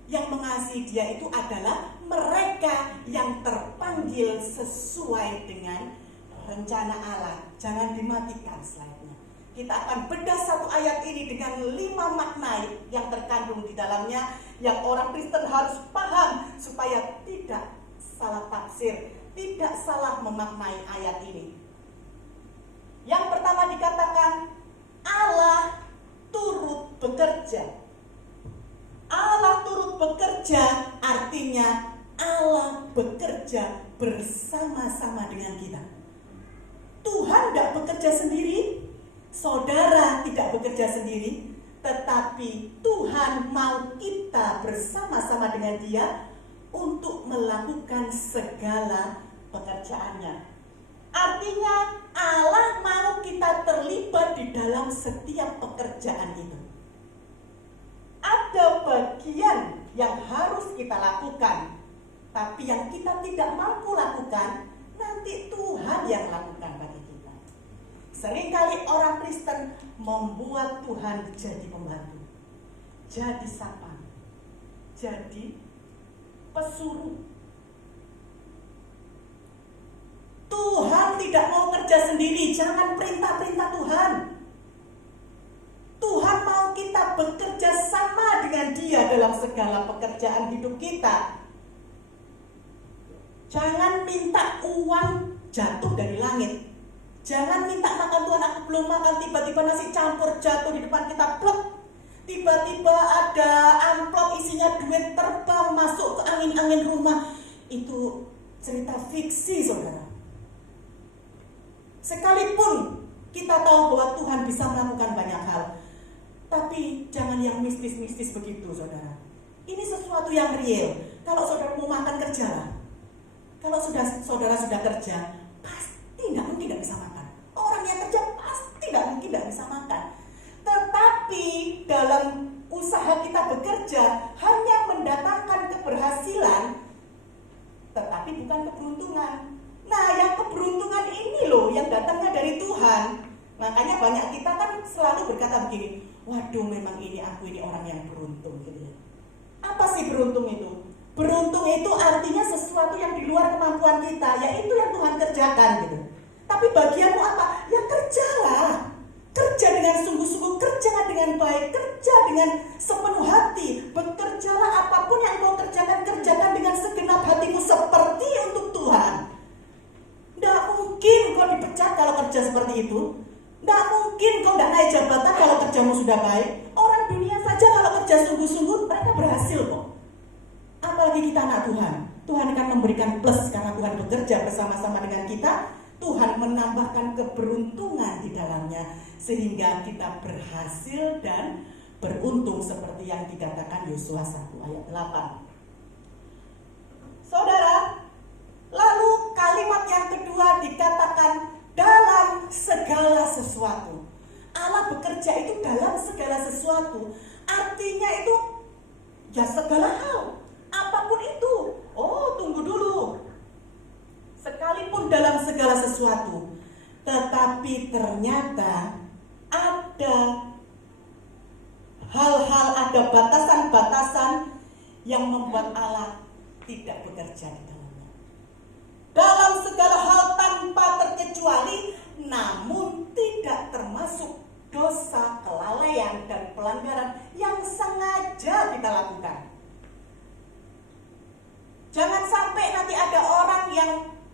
Yang mengasihi Dia itu adalah mereka yang terpanggil sesuai dengan rencana Allah. Jangan dimatikan slide-nya. Kita akan bedah satu ayat ini dengan 5 makna yang terkandung di dalamnya, yang orang Kristen harus paham supaya tidak salah tafsir, tidak salah memaknai ayat ini. Yang pertama dikatakan Allah turut bekerja. Allah turut bekerja artinya Allah bekerja bersama-sama dengan kita. Tuhan tidak bekerja sendiri, saudara tidak bekerja sendiri, tetapi Tuhan mau kita bersama-sama dengan Dia untuk melakukan segala pekerjaannya. Artinya Allah mau kita terlibat di dalam setiap pekerjaan itu. Ada bagian yang harus kita lakukan, tapi yang kita tidak mampu lakukan, nanti Tuhan yang lakukan bagi kita. Seringkali orang Kristen membuat Tuhan jadi pembantu, jadi sapam, jadi pesuruh. Tuhan tidak mau kerja sendiri, jangan perintah-perintah Tuhan. Tuhan mau kita bekerja sama dengan Dia dalam segala pekerjaan hidup kita. Jangan minta uang jatuh dari langit. Jangan minta makan Tuhan, aku belum makan, tiba-tiba nasi campur jatuh di depan kita, plek. Tiba-tiba ada amplop isinya duit terbang masuk ke angin-angin rumah. Itu cerita fiksi, saudara. Sekalipun kita tahu bahwa Tuhan bisa melakukan banyak hal, tapi jangan yang mistis-mistis begitu, saudara. Ini sesuatu yang real. Kalau saudara mau makan, kerjalah. Kalau saudara sudah kerja, pasti tidak mungkin tidak bisa makan. Orang yang kerja pasti tidak mungkin tidak bisa makan. Tetapi dalam usaha kita bekerja hanya mendatangkan keberhasilan, tetapi bukan keberuntungan. Nah, yang keberuntungan ini loh yang datangnya dari Tuhan. Makanya banyak kita kan selalu berkata begini, waduh memang aku ini orang yang beruntung gitu ya. Apa sih beruntung itu? Beruntung itu artinya sesuatu yang di luar kemampuan kita, yaitu yang Tuhan kerjakan gitu. Tapi bagianmu apa? Ya kerjalah. Kerja dengan sungguh-sungguh, kerja dengan baik, kerja dengan sepenuh hati. Bekerjalah apapun yang kau kerjakan, kerjakan dengan segenap hatimu seperti untuk Tuhan. Tidak mungkin kau dipecat kalau kerja seperti itu. Tidak mungkin kau tidak naik jabatan kalau kerjamu sudah baik. Orang dunia saja kalau kerja sungguh-sungguh mereka berhasil kok. Apalagi kita anak Tuhan. Tuhan akan memberikan plus karena Tuhan bekerja bersama-sama dengan kita. Tuhan menambahkan keberuntungan di dalamnya sehingga kita berhasil dan beruntung seperti yang dikatakan Yosua 1 ayat 8. Saudara, lalu kalimat yang kedua dikatakan dalam segala sesuatu. Allah bekerja itu dalam segala sesuatu. Artinya itu ya segala hal. Apapun itu. Oh, tunggu dulu. Sekalipun dalam segala sesuatu, tetapi ternyata ada hal-hal, ada batasan-batasan yang membuat Allah tidak bekerja di dalamnya. Dalam segala hal tanpa terkecuali, namun tidak termasuk dosa, kelalaian, dan pelanggaran yang sengaja kita lakukan. Jangan sampai nanti ada orang yang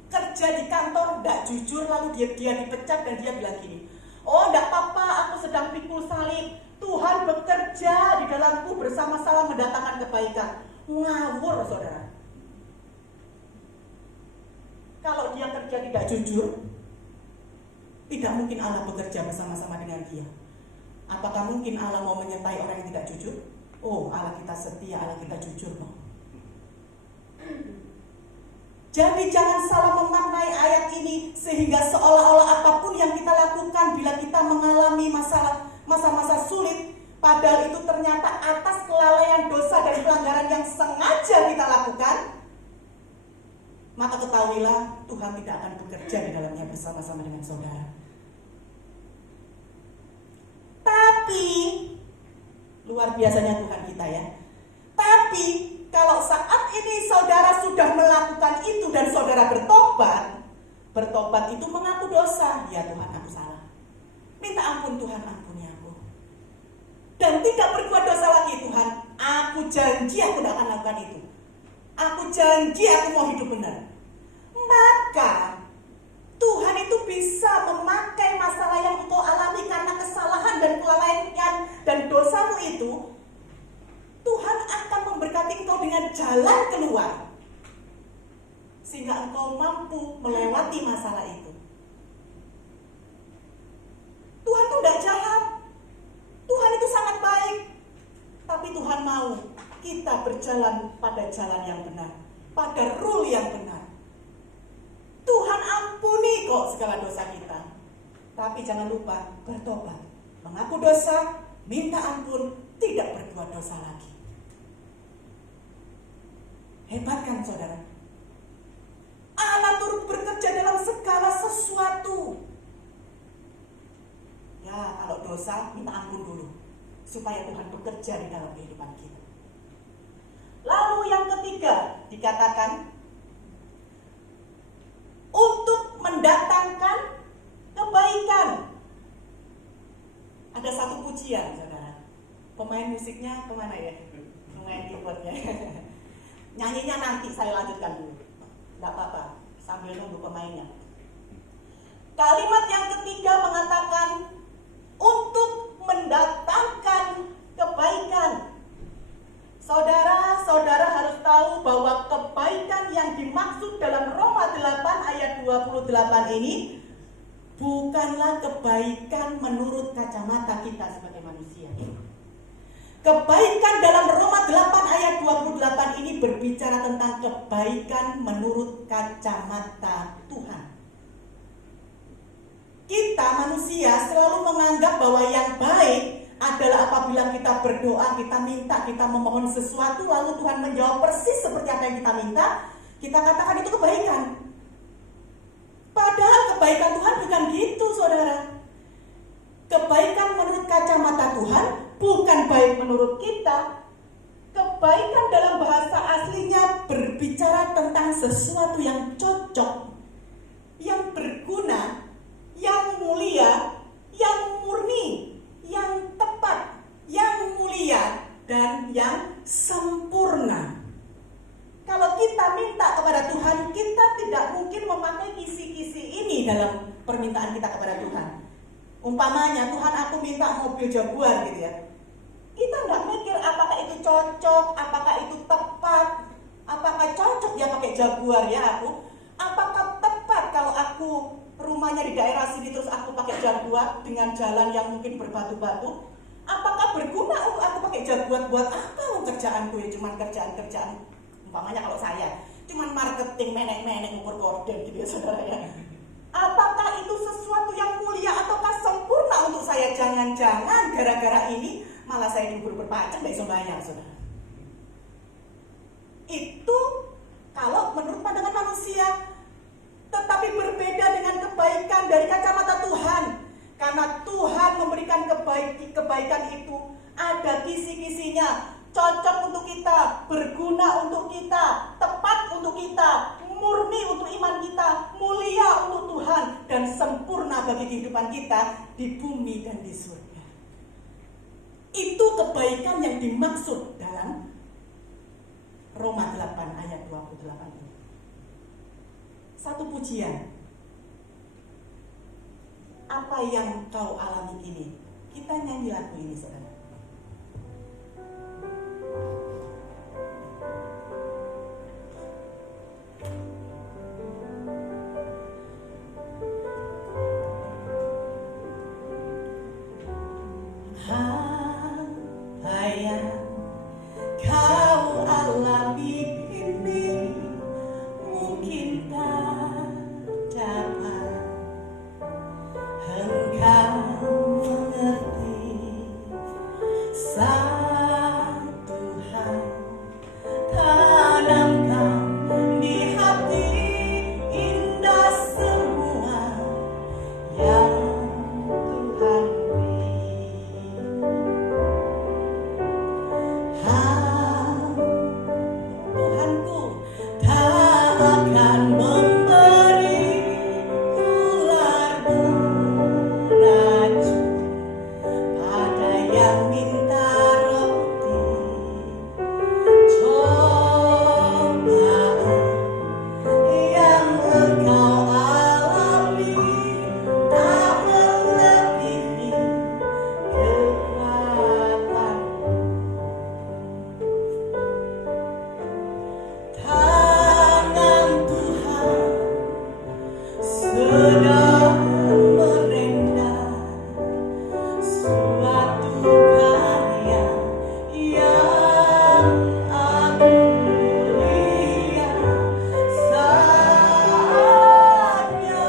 kerja di kantor tidak jujur lalu dia dipecat dan dia bilang gini, oh tidak apa-apa, aku sedang pikul salib, Tuhan bekerja di dalamku bersama-sama mendatangkan kebaikan. Ngawur, saudara. Kalau dia kerja tidak jujur, tidak mungkin Allah bekerja bersama-sama dengan dia. Apakah mungkin Allah mau menyertai orang yang tidak jujur? Oh, Allah kita setia, Allah kita jujur loh. Jadi jangan salah memaknai ayat ini sehingga seolah-olah apapun yang kita lakukan bila kita mengalami masa-masa sulit, padahal itu ternyata atas kelalaian, dosa dan pelanggaran yang sengaja kita lakukan, maka ketahuilah Tuhan tidak akan bekerja di dalamnya bersama-sama dengan saudara. Tapi luar biasanya Tuhan kita ya. Tapi kalau saat ini saudara sudah melakukan itu dan saudara bertobat itu mengaku dosa. Ya Tuhan, aku salah. Minta ampun Tuhan, ampuni aku. Dan tidak berbuat dosa lagi. Tuhan, aku janji aku tidak akan lakukan itu. Aku janji aku mau hidup benar. Maka Tuhan itu bisa memakai masalah yang engkau alami karena kesalahan dan kelalaian dan dosamu itu. Tuhan akan memberkati engkau dengan jalan keluar sehingga engkau mampu melewati masalah itu. Tuhan itu tidak jahat. Tuhan itu sangat baik. Tapi Tuhan mau kita berjalan pada jalan yang benar, pada rule yang benar. Tuhan ampuni kok segala dosa kita. Tapi jangan lupa bertobat, mengaku dosa, minta ampun, tidak berbuat dosa lagi. Hebat kan saudara? Allah turut bekerja dalam segala sesuatu. Ya, kalau dosa minta ampun dulu, supaya Tuhan bekerja di dalam kehidupan kita. Lalu yang ketiga dikatakan untuk mendatangkan kebaikan. Ada satu pujian, saudara. Pemain musiknya kemana ya? Pemain keyboardnya. Nyanyinya nanti saya lanjutkan dulu. Tidak apa-apa, sambil nunggu pemainnya. Kalimat yang ketiga mengatakan untuk mendatangkan kebaikan. Saudara-saudara harus tahu bahwa kebaikan yang dimaksud dalam Roma 8 ayat 28 ini bukanlah kebaikan menurut kacamata kita sebagai manusia. Kebaikan dalam Roma 8 ayat 28 ini berbicara tentang kebaikan menurut kacamata Tuhan. Kita manusia selalu menganggap bahwa yang baik adalah apabila kita berdoa, kita minta, kita memohon sesuatu, lalu Tuhan menjawab persis seperti apa yang kita minta, kita katakan itu kebaikan. Padahal kebaikan Tuhan bukan gitu, saudara. Kebaikan menurut kacamata Tuhan bukan baik menurut kita. Kebaikan dalam bahasa aslinya berbicara tentang sesuatu yang cocok, yang berguna, yang mulia, yang murni, yang tepat, yang mulia, dan yang sempurna. Kalau kita minta kepada Tuhan, kita tidak mungkin memakai kisi-kisi ini dalam permintaan kita kepada Tuhan. Umpamanya, Tuhan aku minta mobil Jaguar gitu ya. Kita nggak mikir apakah itu cocok, apakah itu tepat, apakah cocok ya pakai Jaguar ya aku. Apakah tepat kalau aku rumahnya di daerah sini terus aku pakai Jaguar dengan jalan yang mungkin berbatu-batu? Apakah berguna untuk aku pakai Jaguar buat apa kerjaanku ya? Cuman kerjaan-kerjaan, umpamanya kalau saya cuman marketing, menek-menek, ukur korden gitu ya saudara ya. Apakah itu sesuatu yang mulia ataukah sempurna untuk saya? Jangan-jangan gara-gara ini malah saya diburu berpajak, gak bisa bayar saudara. Itu kalau menurut pandangan manusia. Tetapi berbeda dengan kebaikan dari kacamata Tuhan. Karena Tuhan memberikan kebaikan itu ada kisi-kisinya. Cocok untuk kita, berguna untuk kita, tepat untuk kita, murni untuk iman kita, mulia untuk Tuhan, dan sempurna bagi kehidupan kita di bumi dan di surga. Itu kebaikan yang dimaksud dalam Roma 8 ayat 28 ini. Satu pujian. Apa yang kau alami ini? Kita nyanyi lagu ini saudara. Apa yang kau alami ini mungkin tak dapat engkau mengerti. Satu hal tanamkan di hati, indah semua yang Tuhan beri. Tuhanku tak akan memberi ular beracun pada yang minta roti. Cobaan yang engkau alami tak melebihi kekuatan. Tangan Tuhan sedang merendam suatu karya yang agung mulia. Saatnya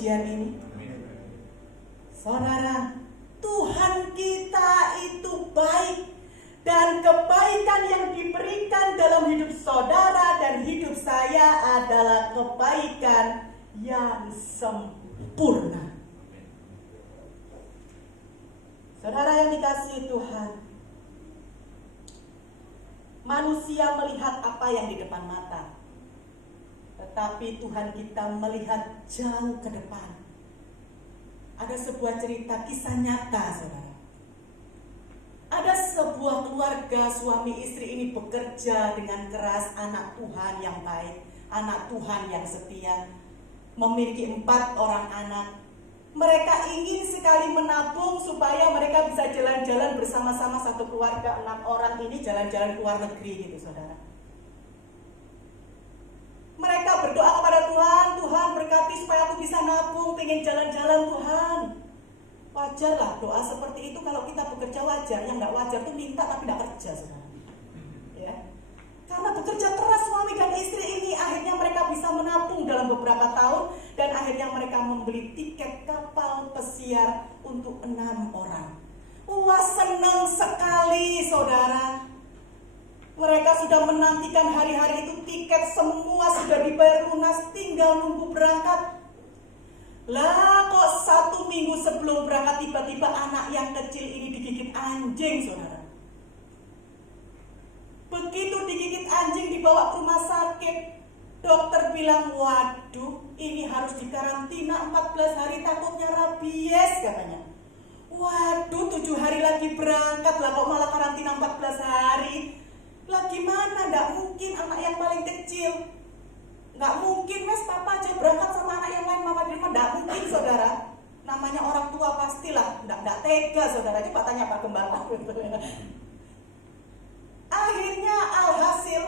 pujian ini? Saudara, Tuhan kita itu baik. Dan kebaikan yang diberikan dalam hidup saudara dan hidup saya adalah kebaikan yang sempurna. Saudara yang dikasihi Tuhan, manusia melihat apa yang di depan mata, tetapi Tuhan kita melihat jauh ke depan. Ada sebuah cerita kisah nyata, saudara. Ada sebuah keluarga suami istri ini bekerja dengan keras, anak Tuhan yang baik, anak Tuhan yang setia, memiliki 4 orang anak. Mereka ingin sekali menabung supaya mereka bisa jalan-jalan bersama-sama satu keluarga 6 orang ini jalan-jalan ke luar negeri gitu, saudara. Mereka berdoa kepada Tuhan, Tuhan berkati supaya aku bisa nabung, pengen jalan-jalan Tuhan. Wajar lah doa seperti itu kalau kita bekerja wajar. Yang nggak wajar tuh minta tapi nggak kerja, saudara. Ya, karena bekerja keras suami dan istri ini, akhirnya mereka bisa menabung dalam beberapa tahun dan akhirnya mereka membeli tiket kapal pesiar untuk 6 orang. Wah, senang sekali, saudara. Mereka sudah menantikan hari-hari itu, tiket semua sudah dibayar lunas, tinggal nunggu berangkat. Lah kok 1 minggu sebelum berangkat tiba-tiba anak yang kecil ini digigit anjing, saudara. Begitu digigit anjing dibawa ke rumah sakit, dokter bilang, waduh ini harus dikarantina 14 hari takutnya rabies katanya. Waduh 7 hari lagi berangkat lah kok malah karantina 14 hari. Lah gimana, nggak mungkin anak yang paling kecil. Nggak mungkin mas papa aja berangkat sama anak yang lain mama di rumah, nggak mungkin saudara. Namanya orang tua pastilah nggak tega, saudara. Coba tanya Pak Gembala. Akhirnya alhasil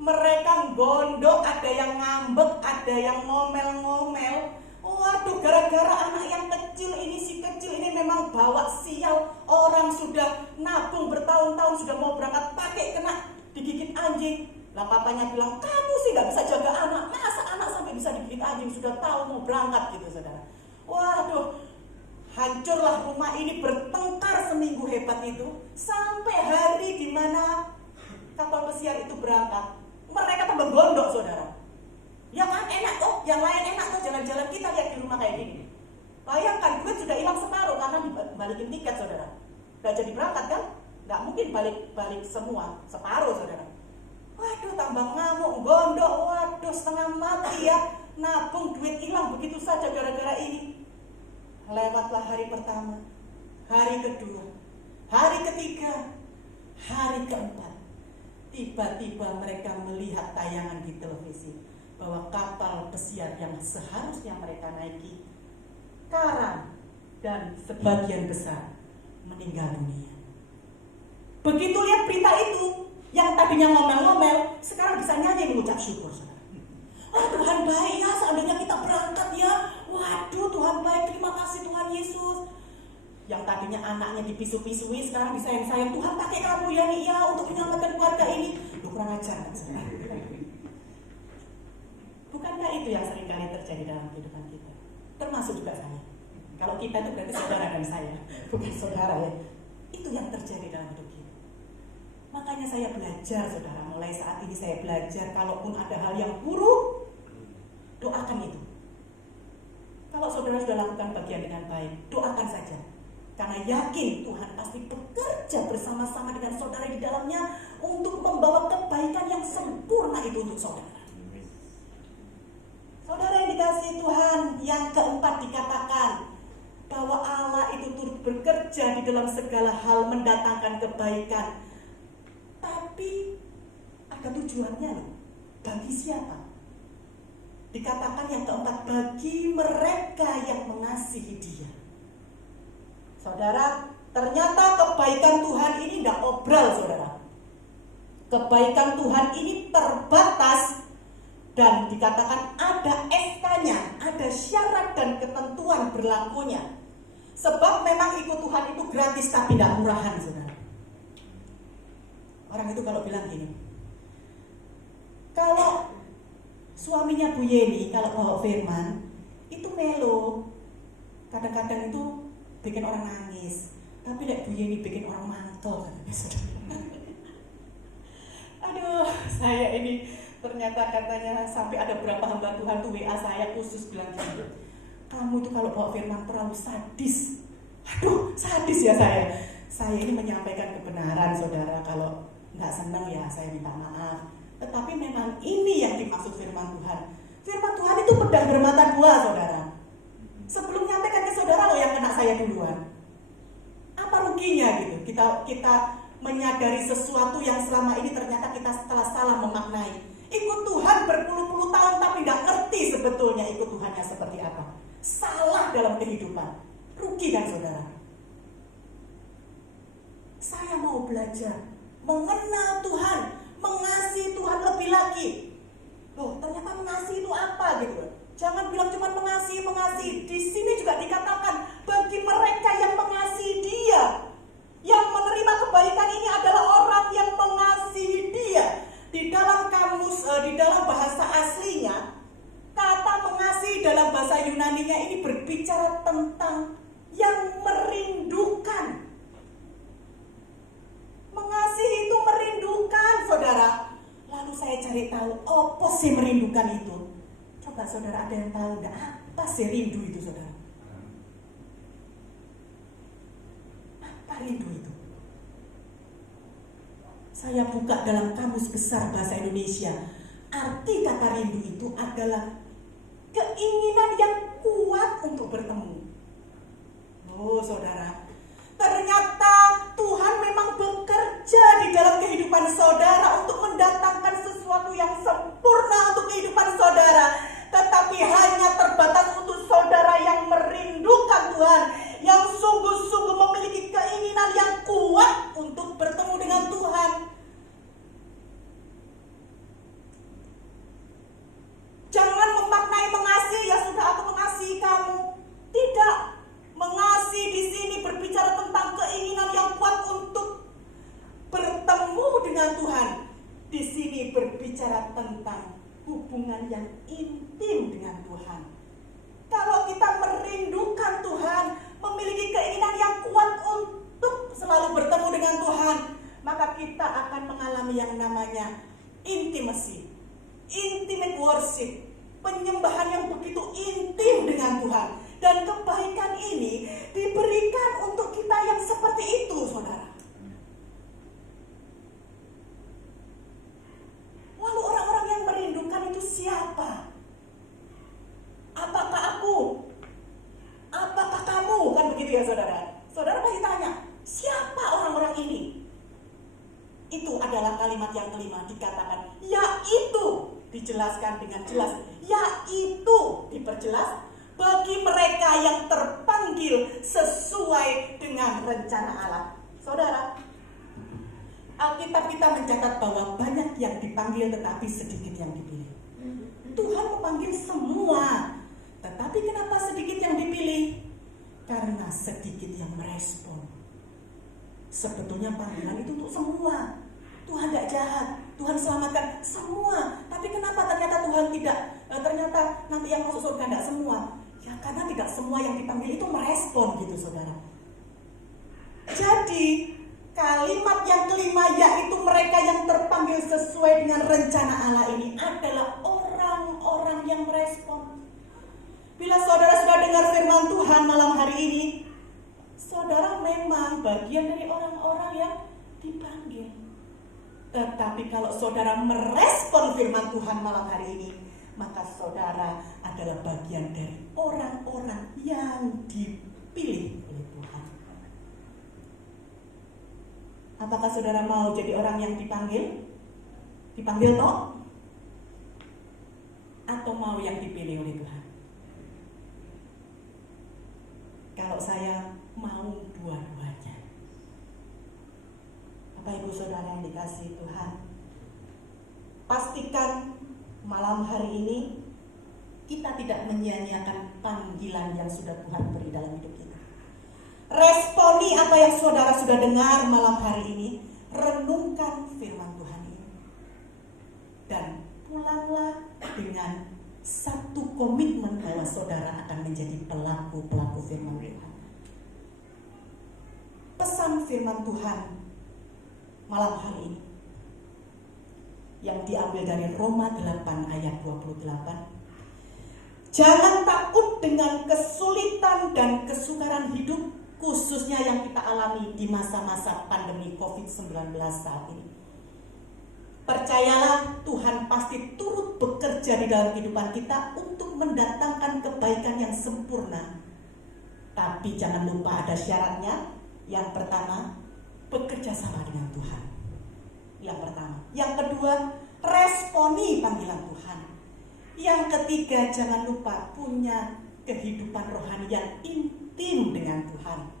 mereka gondok, ada yang ngambek, ada yang ngomel-ngomel. Waduh, gara-gara anak yang kecil ini, si kecil ini memang bawa sial. Orang sudah nabung bertahun-tahun, sudah mau berangkat pakai kena digigit anjing. Lah papanya bilang, kamu sih gak bisa jaga anak, masa anak sampai bisa digigit anjing, sudah tahu mau berangkat gitu, saudara. Waduh, hancurlah rumah ini, bertengkar seminggu hebat itu, sampai hari dimana kapal pesiar itu berangkat. Mereka tambah gondok, saudara. Ya kan enak tuh, yang lain enak tuh jalan-jalan, kita lihat di rumah kayak gini. Bayangkan duit sudah hilang separuh karena dibalikin tiket, saudara. Gak jadi berangkat kan? Gak mungkin balik semua, separuh, saudara. Waduh, tambah ngamuk, gondok, waduh setengah mati ya. Nabung duit hilang begitu saja gara-gara ini. Lewatlah hari pertama, hari kedua, hari ketiga, hari keempat. Tiba-tiba mereka melihat tayangan di televisi bahwa kapal pesiar yang seharusnya mereka naiki karam dan sebagian besar meninggal dunia. Begitu lihat berita itu, yang tadinya ngomel-ngomel, sekarang bisa nyanyi mengucap syukur, saudara. Oh Tuhan baik ya, seandainya kita berangkat ya. Waduh Tuhan baik, terima kasih Tuhan Yesus. Yang tadinya anaknya dipisu-pisui, sekarang disayang-sayang. Tuhan pakai kamu ya nih ya untuk menyelamatkan keluarga ini. Lu kurang ajar, saudara. Bukankah itu yang seringkali terjadi dalam kehidupan kita? Termasuk juga saya. Kalau kita itu berarti saudara dan saya, bukan saudara ya. Itu yang terjadi dalam hidup kita. Makanya saya belajar, saudara, mulai saat ini saya belajar, kalaupun ada hal yang buruk, doakan itu. Kalau saudara sudah lakukan bagian dengan baik, doakan saja. Karena yakin Tuhan pasti bekerja bersama-sama dengan saudara di dalamnya untuk membawa kebaikan yang sempurna itu untuk saudara. Saudara yang dikasihi Tuhan, yang keempat dikatakan bahwa Allah itu turut bekerja di dalam segala hal mendatangkan kebaikan. Tapi ada tujuannya loh. Bagi siapa? Dikatakan yang keempat, bagi mereka yang mengasihi Dia. Saudara, ternyata kebaikan Tuhan ini tidak obral, saudara. Kebaikan Tuhan ini terbatas dan dikatakan ada SK-nya, ada syarat dan ketentuan berlakunya. Sebab memang ikut Tuhan itu gratis tapi tidak murahan, saudara. Orang itu kalau bilang gini, kalau suaminya Bu Yeni, kalau bawa firman, itu melo. Kadang-kadang itu bikin orang nangis. Tapi lek Bu Yeni bikin orang mantel katanya saudara. Aduh, saya ini ternyata katanya sampai ada beberapa hamba Tuhan tuh WA saya khusus bilang gini, kamu itu kalau bawa firman terlalu sadis. Aduh, sadis ya saya. Saya ini menyampaikan kebenaran saudara, kalau nggak senang ya saya minta maaf. Tetapi memang ini yang dimaksud firman Tuhan. Firman Tuhan itu pedang bermata dua saudara. Sebelum nyampaikan ke saudara loh yang kena saya duluan. Apa ruginya gitu? Kita menyadari sesuatu yang selama ini ternyata kita telah salah memaknai. Ikut Tuhan berpuluh-puluh tahun tapi nggak ngerti sebetulnya ikut Tuhannya seperti apa. Salah dalam kehidupan. Rugi kan saudara? Saya mau belajar mengenal Tuhan, mengasihi Tuhan lebih lagi. Loh, ternyata mengasihi itu apa gitu? Jangan bilang cuma mengasihi. Di sini juga dikatakan bagi mereka yang mengasihi Dia, yang menerima kebaikan ini adalah orang yang mengasihi Dia. Di dalam kamus, di dalam bahasa aslinya, kata mengasihi dalam bahasa Yunaninya ini berbicara tentang yang merindukan. Mengasihi itu merindukan, saudara. Lalu saya cari tahu, apa sih merindukan itu? Coba saudara ada yang tahu nggak apa sih rindu itu saudara? Apa rindu itu? Saya buka dalam Kamus Besar Bahasa Indonesia. Arti kata rindu itu adalah keinginan yang kuat untuk bertemu. Oh saudara, ternyata Tuhan memang bekerja di dalam kehidupan saudara untuk mendatangkan sesuatu yang sempurna untuk kehidupan saudara. Tetapi hanya terbatas untuk saudara yang merindukan Tuhan, yang sungguh-sungguh memiliki keinginan yang kuat untuk bertemu dengan Tuhan. Jangan memaknai mengasihi, ya sudah aku mengasihi kamu. Tidak. Mengasihi di sini berbicara tentang keinginan yang kuat untuk bertemu dengan Tuhan. Di sini berbicara tentang hubungan yang intim dengan Tuhan. Kalau kita merindukan Tuhan, memiliki keinginan yang kuat untuk selalu bertemu dengan Tuhan, maka kita akan mengalami yang namanya intimacy, intimate worship, penyembahan yang begitu intim dengan Tuhan. Dan kebaikan ini diberikan untuk kita yang seperti itu, saudara. Lalu orang-orang yang merindukan itu siapa? Apakah aku? Apakah kamu? Kan begitu ya saudara? Saudara pasti tanya, siapa orang-orang ini? Itu adalah kalimat yang kelima, dikatakan, yaitu, dijelaskan dengan jelas, yaitu, diperjelas, bagi mereka yang terpanggil sesuai dengan rencana Allah. Saudara, Alkitab kita mencatat bahwa banyak yang dipanggil tetapi sedikit yang dipilih. Tuhan memanggil semua, tetapi kenapa sedikit yang dipilih? Karena sedikit yang merespon. Sebetulnya panggilan itu untuk semua. Tuhan gak jahat, Tuhan selamatkan semua. Tapi kenapa ternyata Tuhan tidak, ternyata nanti yang masuk surga gak semua? Ya karena tidak semua yang dipanggil itu merespon gitu saudara. Jadi kalimat yang kelima, yaitu mereka yang terpanggil sesuai dengan rencana Allah ini adalah orang-orang yang merespon. Bila saudara sudah dengar firman Tuhan malam hari ini, saudara memang bagian dari orang-orang yang dipanggil. Tetapi kalau saudara merespon firman Tuhan malam hari ini, maka saudara adalah bagian dari orang-orang yang dipilih oleh Tuhan. Apakah saudara mau jadi orang yang dipanggil? Dipanggil toh? Atau mau yang dipilih oleh Tuhan? Kalau saya mau dua-duanya. Bapak Ibu Saudara yang dikasihi Tuhan, pastikan malam hari ini kita tidak menyia-nyiakan panggilan yang sudah Tuhan beri dalam hidup kita. Responi apa yang saudara sudah dengar malam hari ini, renungkan firman Tuhan ini, dan pulanglah dengan satu komitmen bahwa saudara akan menjadi pelaku-pelaku firman Tuhan. Pesan firman Tuhan malam hari ini yang diambil dari Roma 8 ayat 28. Jangan takut dengan kesulitan dan kesukaran hidup, khususnya yang kita alami di masa-masa pandemi COVID-19 saat ini. Percayalah, Tuhan pasti turut bekerja di dalam kehidupan kita untuk mendatangkan kebaikan yang sempurna. Tapi jangan lupa ada syaratnya. Yang pertama, bekerja sama dengan Tuhan. Yang pertama. Yang kedua, responi panggilan Tuhan. Yang ketiga, jangan lupa punya kehidupan rohani yang intim dengan Tuhan.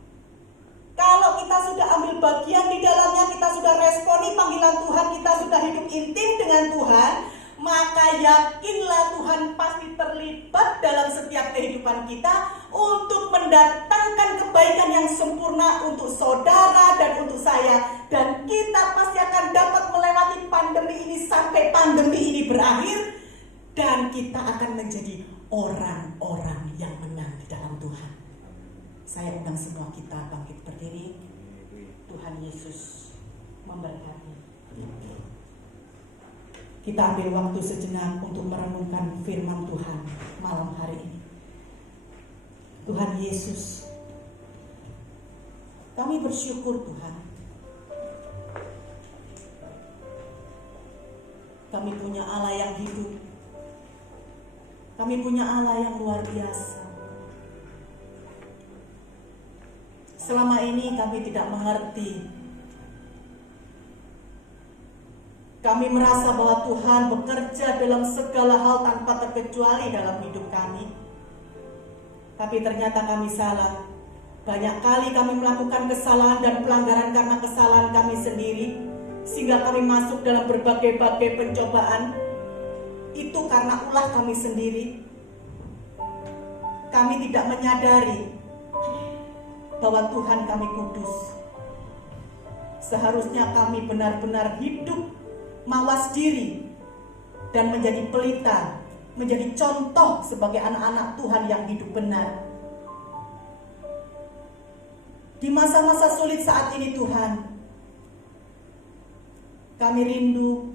Kalau kita sudah ambil bagian di dalamnya, kita sudah responi panggilan Tuhan, kita sudah hidup intim dengan Tuhan, maka yakinlah Tuhan pasti terlibat dalam setiap kehidupan kita untuk mendatangkan kebaikan yang sempurna untuk saudara dan untuk saya. Dan kita pasti akan dapat melewati pandemi ini sampai pandemi ini berakhir. Dan kita akan menjadi orang-orang yang menang di dalam Tuhan. Saya undang semua kita bangkit berdiri. Tuhan Yesus memberkati. Kita ambil waktu sejenak untuk merenungkan firman Tuhan malam hari ini. Tuhan Yesus, kami bersyukur Tuhan. Kami punya Allah yang hidup. Kami punya Allah yang luar biasa. Selama ini kami tidak mengerti. Kami merasa bahwa Tuhan bekerja dalam segala hal tanpa terkecuali dalam hidup kami. Tapi ternyata kami salah. Banyak kali kami melakukan kesalahan dan pelanggaran karena kesalahan kami sendiri. Sehingga kami masuk dalam berbagai-bagai pencobaan. Itu karena ulah kami sendiri. Kami tidak menyadari bahwa Tuhan kami kudus. Seharusnya kami benar-benar hidup mawas diri dan menjadi pelita, menjadi contoh sebagai anak-anak Tuhan yang hidup benar. Di masa-masa sulit saat ini Tuhan, kami rindu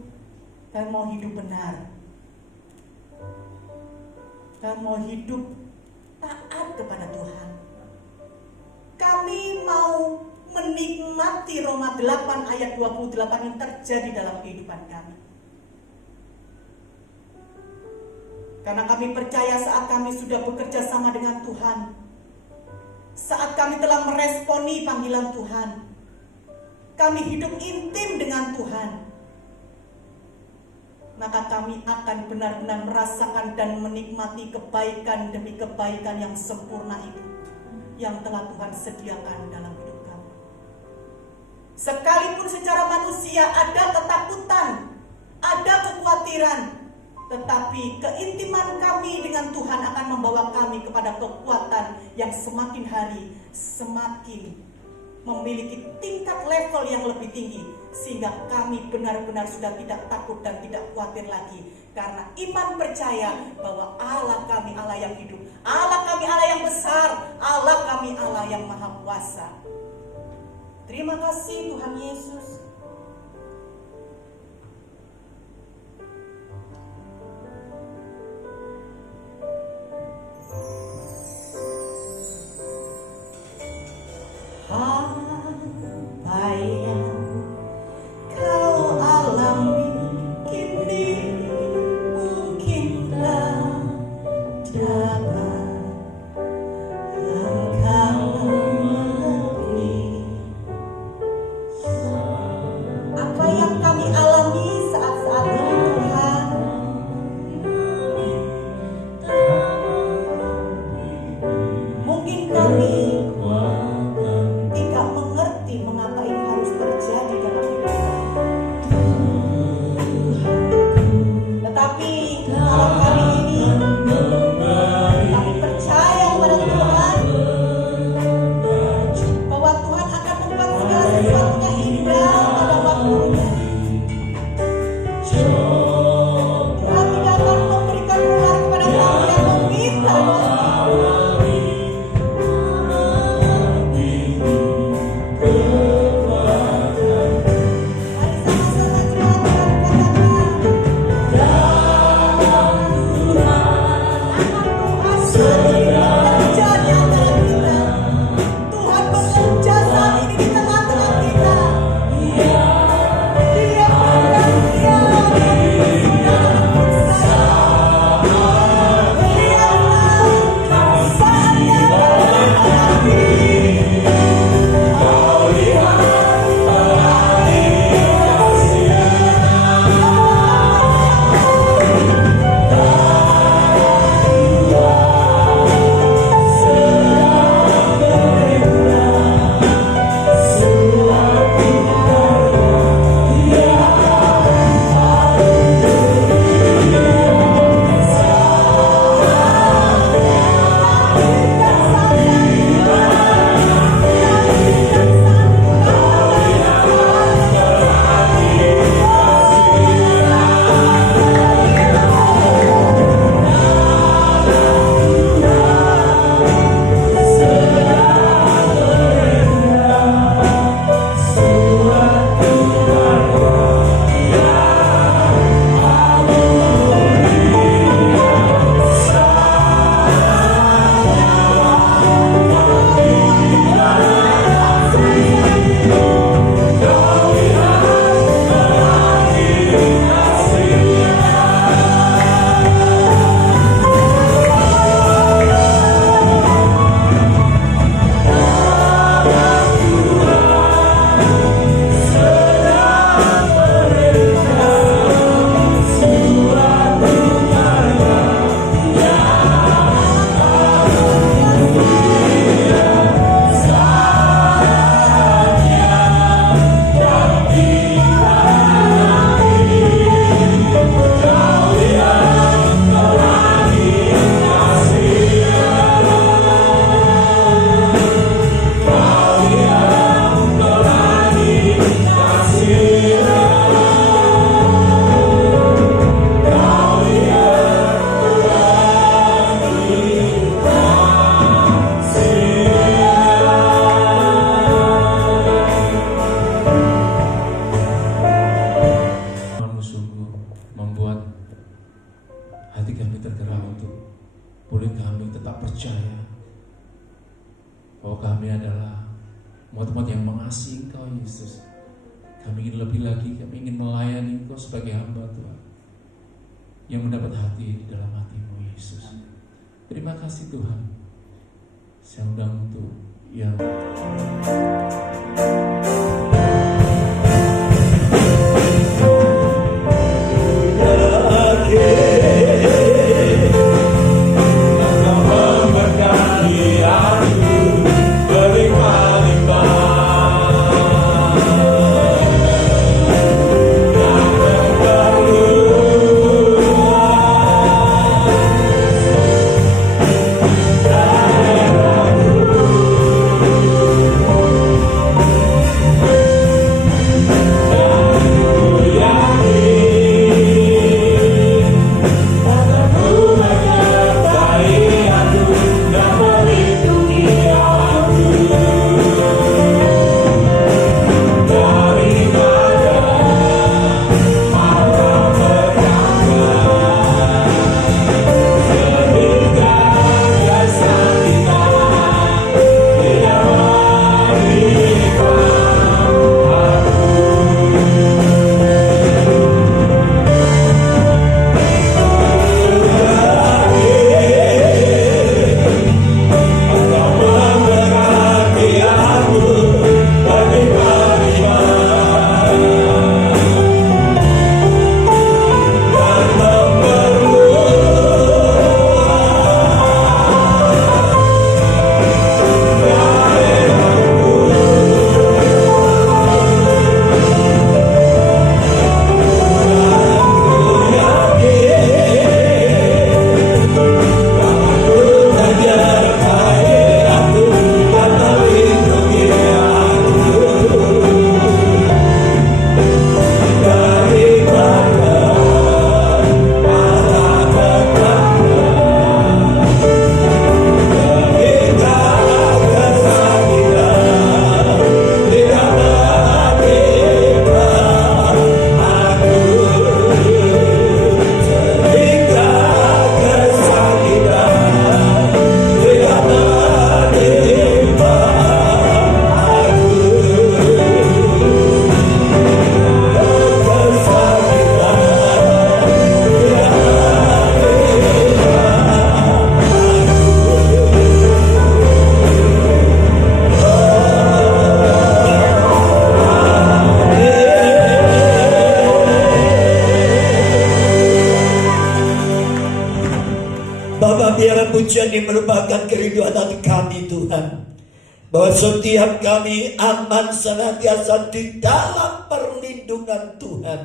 dan mau hidup benar. Kami mau hidup taat kepada Tuhan. Kami mau menikmati Roma 8 ayat 28 yang terjadi dalam kehidupan kami. Karena kami percaya saat kami sudah bekerja sama dengan Tuhan, saat kami telah meresponi panggilan Tuhan, kami hidup intim dengan Tuhan, maka kami akan benar-benar merasakan dan menikmati kebaikan demi kebaikan yang sempurna itu yang telah Tuhan sediakan dalam hidup kami. Sekalipun secara manusia ada ketakutan, ada kekhawatiran, tetapi keintiman kami dengan Tuhan akan membawa kami kepada kekuatan yang semakin hari semakin memiliki tingkat level yang lebih tinggi, sehingga kami benar-benar sudah tidak takut dan tidak khawatir lagi, karena iman percaya bahwa Allah kami Allah yang hidup, Allah kami Allah yang besar, Allah kami Allah yang maha kuasa. Terima kasih Tuhan Yesus. Apa yang kau alami kini mungkinlah dapat engkau mengerti. kami tergerak untuk boleh kami tetap percaya bahwa kami adalah umat-umat yang mengasihi Engkau Yesus. Kami ingin lebih lagi, kami ingin melayani Engkau sebagai hamba Tuhan yang mendapat hati di dalam hati-Mu Yesus. Terima kasih Tuhan. Saya undang untuk yang pujian yang merupakan kerinduan hati kami Tuhan, bahwa setiap kami aman senantiasa di dalam perlindungan Tuhan.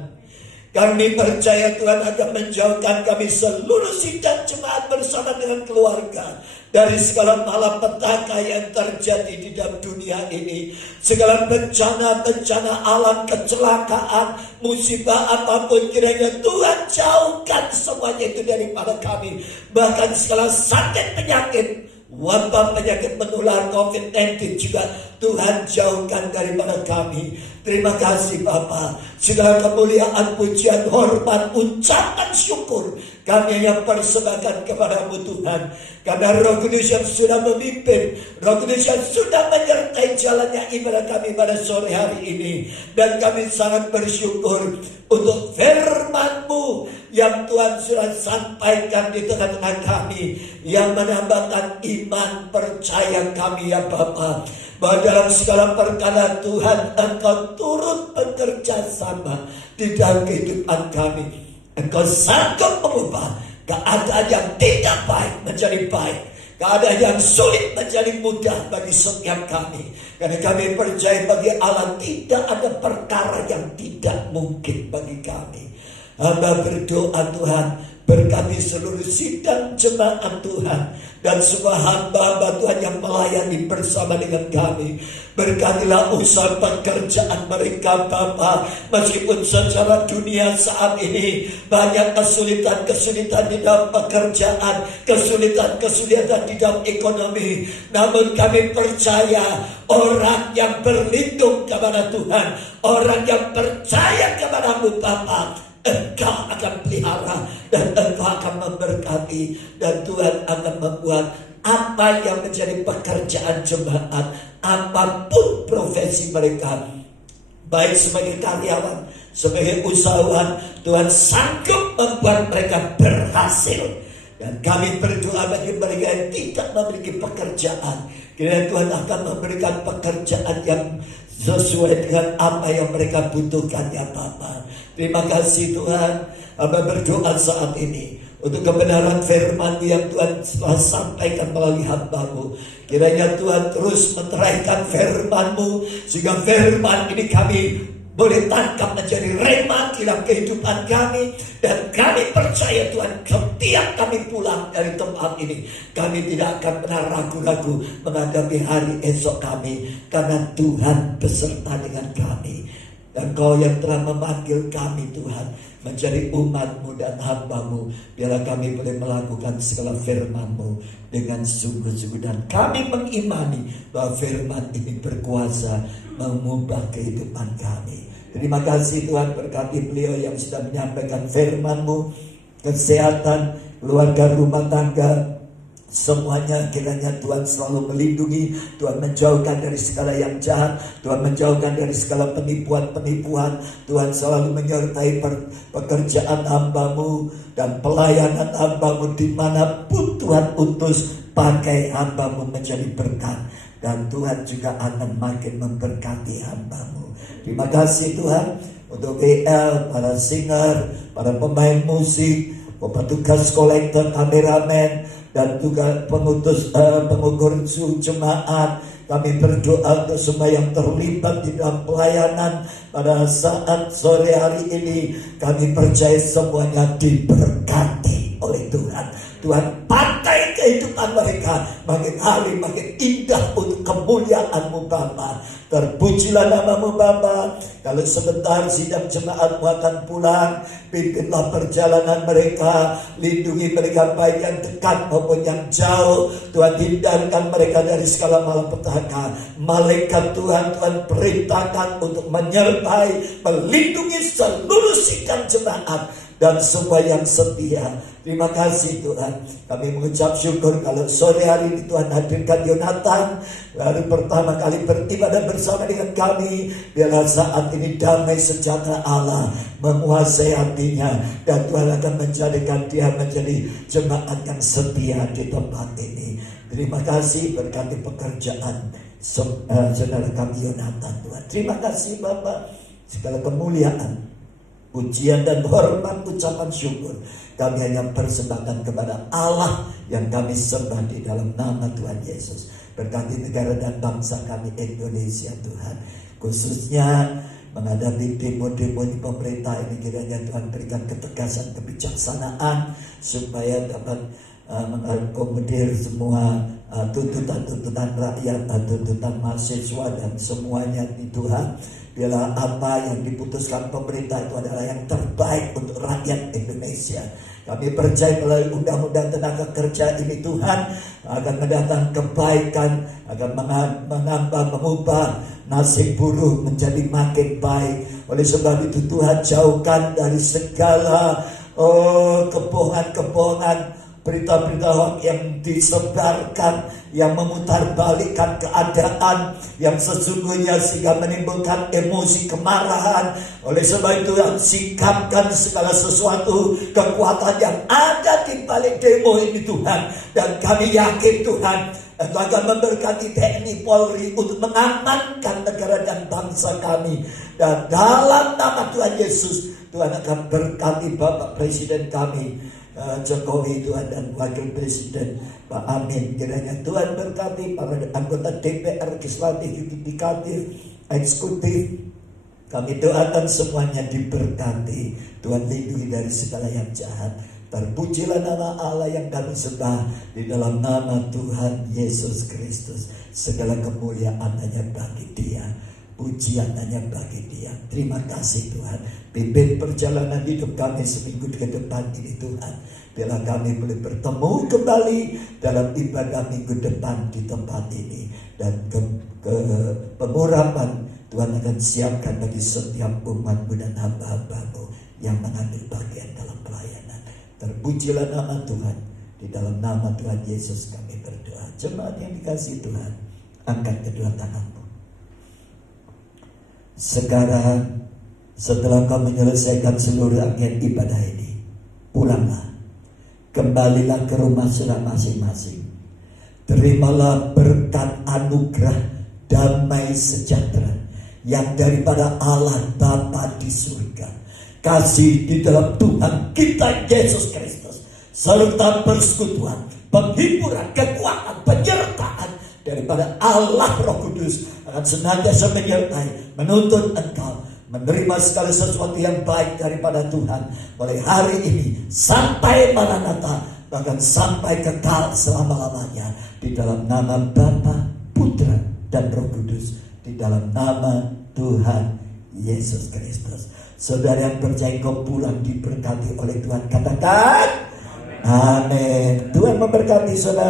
Kami percaya Tuhan akan menjauhkan kami seluruh sidang jemaat bersama dengan keluarga dari segala malapetaka yang terjadi di dalam dunia ini. Segala bencana-bencana alam, kecelakaan, musibah apapun kiranya Tuhan jauhkan semuanya itu daripada kami. Bahkan segala sakit penyakit, wabah penyakit menular COVID-19 juga Tuhan jauhkan daripada kami. Terima kasih Bapa. Segala kemuliaan, pujian, hormat, ucapan syukur kami hanya persembahkan kepada-Mu Tuhan. Karena Roh Kudus yang sudah memimpin, Roh Kudus yang sudah menyertai jalannya ibadah kami pada sore hari ini. Dan kami sangat bersyukur untuk firman-Mu yang Tuhan sudah sampaikan di tengah-tengah kami, yang menambahkan iman percaya kami ya Bapa, bahwa dalam segala perkara Tuhan Engkau turut bekerja sama di dalam kehidupan kami. Engkau sanggup mengubah keadaan yang tidak baik menjadi baik, keadaan yang sulit menjadi mudah bagi setiap kami. Karena kami percaya bagi Allah tidak ada perkara yang tidak mungkin bagi kami. Hamba berdoa Tuhan, berkati seluruh sidang jemaat Tuhan dan semua hamba-hamba Tuhan yang melayani bersama dengan kami. Berkatilah usaha pekerjaan mereka Bapa. Meskipun secara dunia saat ini banyak kesulitan-kesulitan di dalam pekerjaan, kesulitan-kesulitan di dalam ekonomi, namun kami percaya orang yang berlindung kepada Tuhan, orang yang percaya kepada-Mu Bapa, Engkau akan pelihara dan Engkau akan memberkati, dan Tuhan akan membuat apa yang menjadi pekerjaan jemaat, apapun profesi mereka, baik sebagai karyawan, sebagai usahawan, Tuhan sanggup membuat mereka berhasil. Dan kami berdoa bagi mereka yang tidak memiliki pekerjaan, kiranya Tuhan akan memberikan pekerjaan yang sesuai dengan apa yang mereka butuhkan, ya Bapa. Terima kasih Tuhan. Hamba berdoa saat ini untuk kebenaran firman yang Tuhan telah sampaikan melalui hamba-Mu. Kiranya Tuhan terus meteraikan firman-Mu, sehingga firman ini kami boleh tangkap menjadi rema dalam kehidupan kami. Dan kami percaya Tuhan, setiap kami pulang dari tempat ini, kami tidak akan pernah ragu-ragu menghadapi hari esok kami, karena Tuhan beserta dengan kami. Dan Kau yang telah memanggil kami Tuhan menjadi umat-Mu dan hamba-Mu, biarlah kami boleh melakukan segala firman-Mu dengan sungguh-sungguh. Dan kami mengimani bahwa firman ini berkuasa mengubah kehidupan kami. Terima kasih Tuhan, berkati beliau yang sudah menyampaikan firman-Mu, kesehatan, keluarga, rumah tangga, semuanya kiranya Tuhan selalu melindungi, Tuhan menjauhkan dari segala yang jahat, Tuhan menjauhkan dari segala penipuan-penipuan, Tuhan selalu menyertai pekerjaan hamba-Mu dan pelayanan hamba-Mu dimanapun Tuhan utus, pakai hamba-Mu menjadi berkat. Dan Tuhan juga akan makin memberkati hamba-Mu. Terima kasih Tuhan untuk WL, para singer, para pemain musik, petugas kolektor, kameramen, dan juga pengukur suhu jemaat. Kami berdoa untuk semua yang terlibat di dalam pelayanan pada saat sore hari ini. Kami percaya semuanya diberkati oleh Tuhan. Tuhan pakai kehidupan mereka makin hari makin indah untuk kemuliaan-Mu Bapa. Terpujilah nama-Mu Bapa. Kalau sebentar sidang jemaat akan pulang, pimpinlah perjalanan mereka, lindungi mereka baik yang dekat maupun yang jauh. Tuhan hindarkan mereka dari segala malapetaka. Malaikat Tuhan perintahkan untuk menyertai, melindungi seluruh sidang jemaat dan semua yang setia. Terima kasih Tuhan. Kami mengucap syukur kalau sore hari ini Tuhan hadirkan Yonatan baru pertama kali beribadah bersama dengan kami. Biarlah saat ini damai sejahtera Allah menguasai hatinya, dan Tuhan akan menjadikan dia menjadi jemaat yang setia di tempat ini. Terima kasih, berkati pekerjaan saudara kami Yonatan Tuhan. Terima kasih Bapak, segala kemuliaan, pujian dan hormat, ucapan syukur kami hanya persembahkan kepada Allah yang kami sembah di dalam nama Tuhan Yesus. Berkati negara dan bangsa kami Indonesia Tuhan, khususnya menghadapi demo-demo di pemerintah ini. Kiranya Tuhan berikan ketegasan, kebijaksanaan supaya dapat mengakomodir semua tuntutan-tuntutan rakyat, tuntutan mahasiswa dan semuanya di Tuhan. Biarlah apa yang diputuskan pemerintah itu adalah yang terbaik untuk rakyat Indonesia. Kami percaya melalui undang-undang tenaga kerja ini Tuhan akan mendatangkan kebaikan, akan menambah, mengubah nasib buruh menjadi makin baik. Oleh sebab itu Tuhan jauhkan dari segala kebohongan-kebohongan, berita-berita hoax yang disebarkan, yang memutarbalikkan keadaan yang sesungguhnya sehingga menimbulkan emosi kemarahan. Oleh sebab itu sikapkan segala sesuatu kekuatan yang ada di balik demo ini Tuhan. Dan kami yakin Tuhan Engkau akan memberkati TNI Polri untuk mengamankan negara dan bangsa kami. Dan dalam nama Tuhan Yesus, Tuhan akan berkati Bapak Presiden kami Jokowi Tuhan, dan Wakil Presiden Pak Amin. Kiranya Tuhan berkati para anggota DPR, legislatif, yudikatif, eksekutif. Kami doakan semuanya diberkati. Tuhan lindungi dari segala yang jahat. Terpujilah nama Allah yang kami sembah di dalam nama Tuhan Yesus Kristus. Segala kemuliaan hanya bagi Dia, pujian hanya bagi Dia. Terima kasih Tuhan. Pimpin perjalanan hidup kami seminggu ke depan ini Tuhan. Biarlah kami boleh bertemu kembali dalam ibadah minggu depan di tempat ini. Dan pengurapan Tuhan akan siapkan bagi setiap umat-Mu dan hamba-hamba-Mu. yang mengambil bagian dalam pelayanan. Terpujilah nama Tuhan. Di dalam nama Tuhan Yesus kami berdoa. Jemaat yang dikasihi Tuhan, angkat kedua tanganmu. Sekarang setelah kau menyelesaikan seluruh rangkaian ibadah ini, pulanglah, kembalilah ke rumah saudara masing-masing. Terimalah berkat anugerah damai sejahtera yang daripada Allah Bapa di surga, kasih di dalam Tuhan kita Yesus Kristus, serta persekutuan, penghiburan, kekuatan, penyertaan daripada Allah Roh Kudus akan senantiasa menyertai, menuntun engkau menerima segala sesuatu yang baik daripada Tuhan mulai hari ini sampai Maranatha, bahkan sampai kekal selama-lamanya, di dalam nama Bapa, Putra, dan Roh Kudus, di dalam nama Tuhan Yesus Kristus. Saudara yang percaya kau pulang diberkati oleh Tuhan, katakan amin. Tuhan memberkati saudara.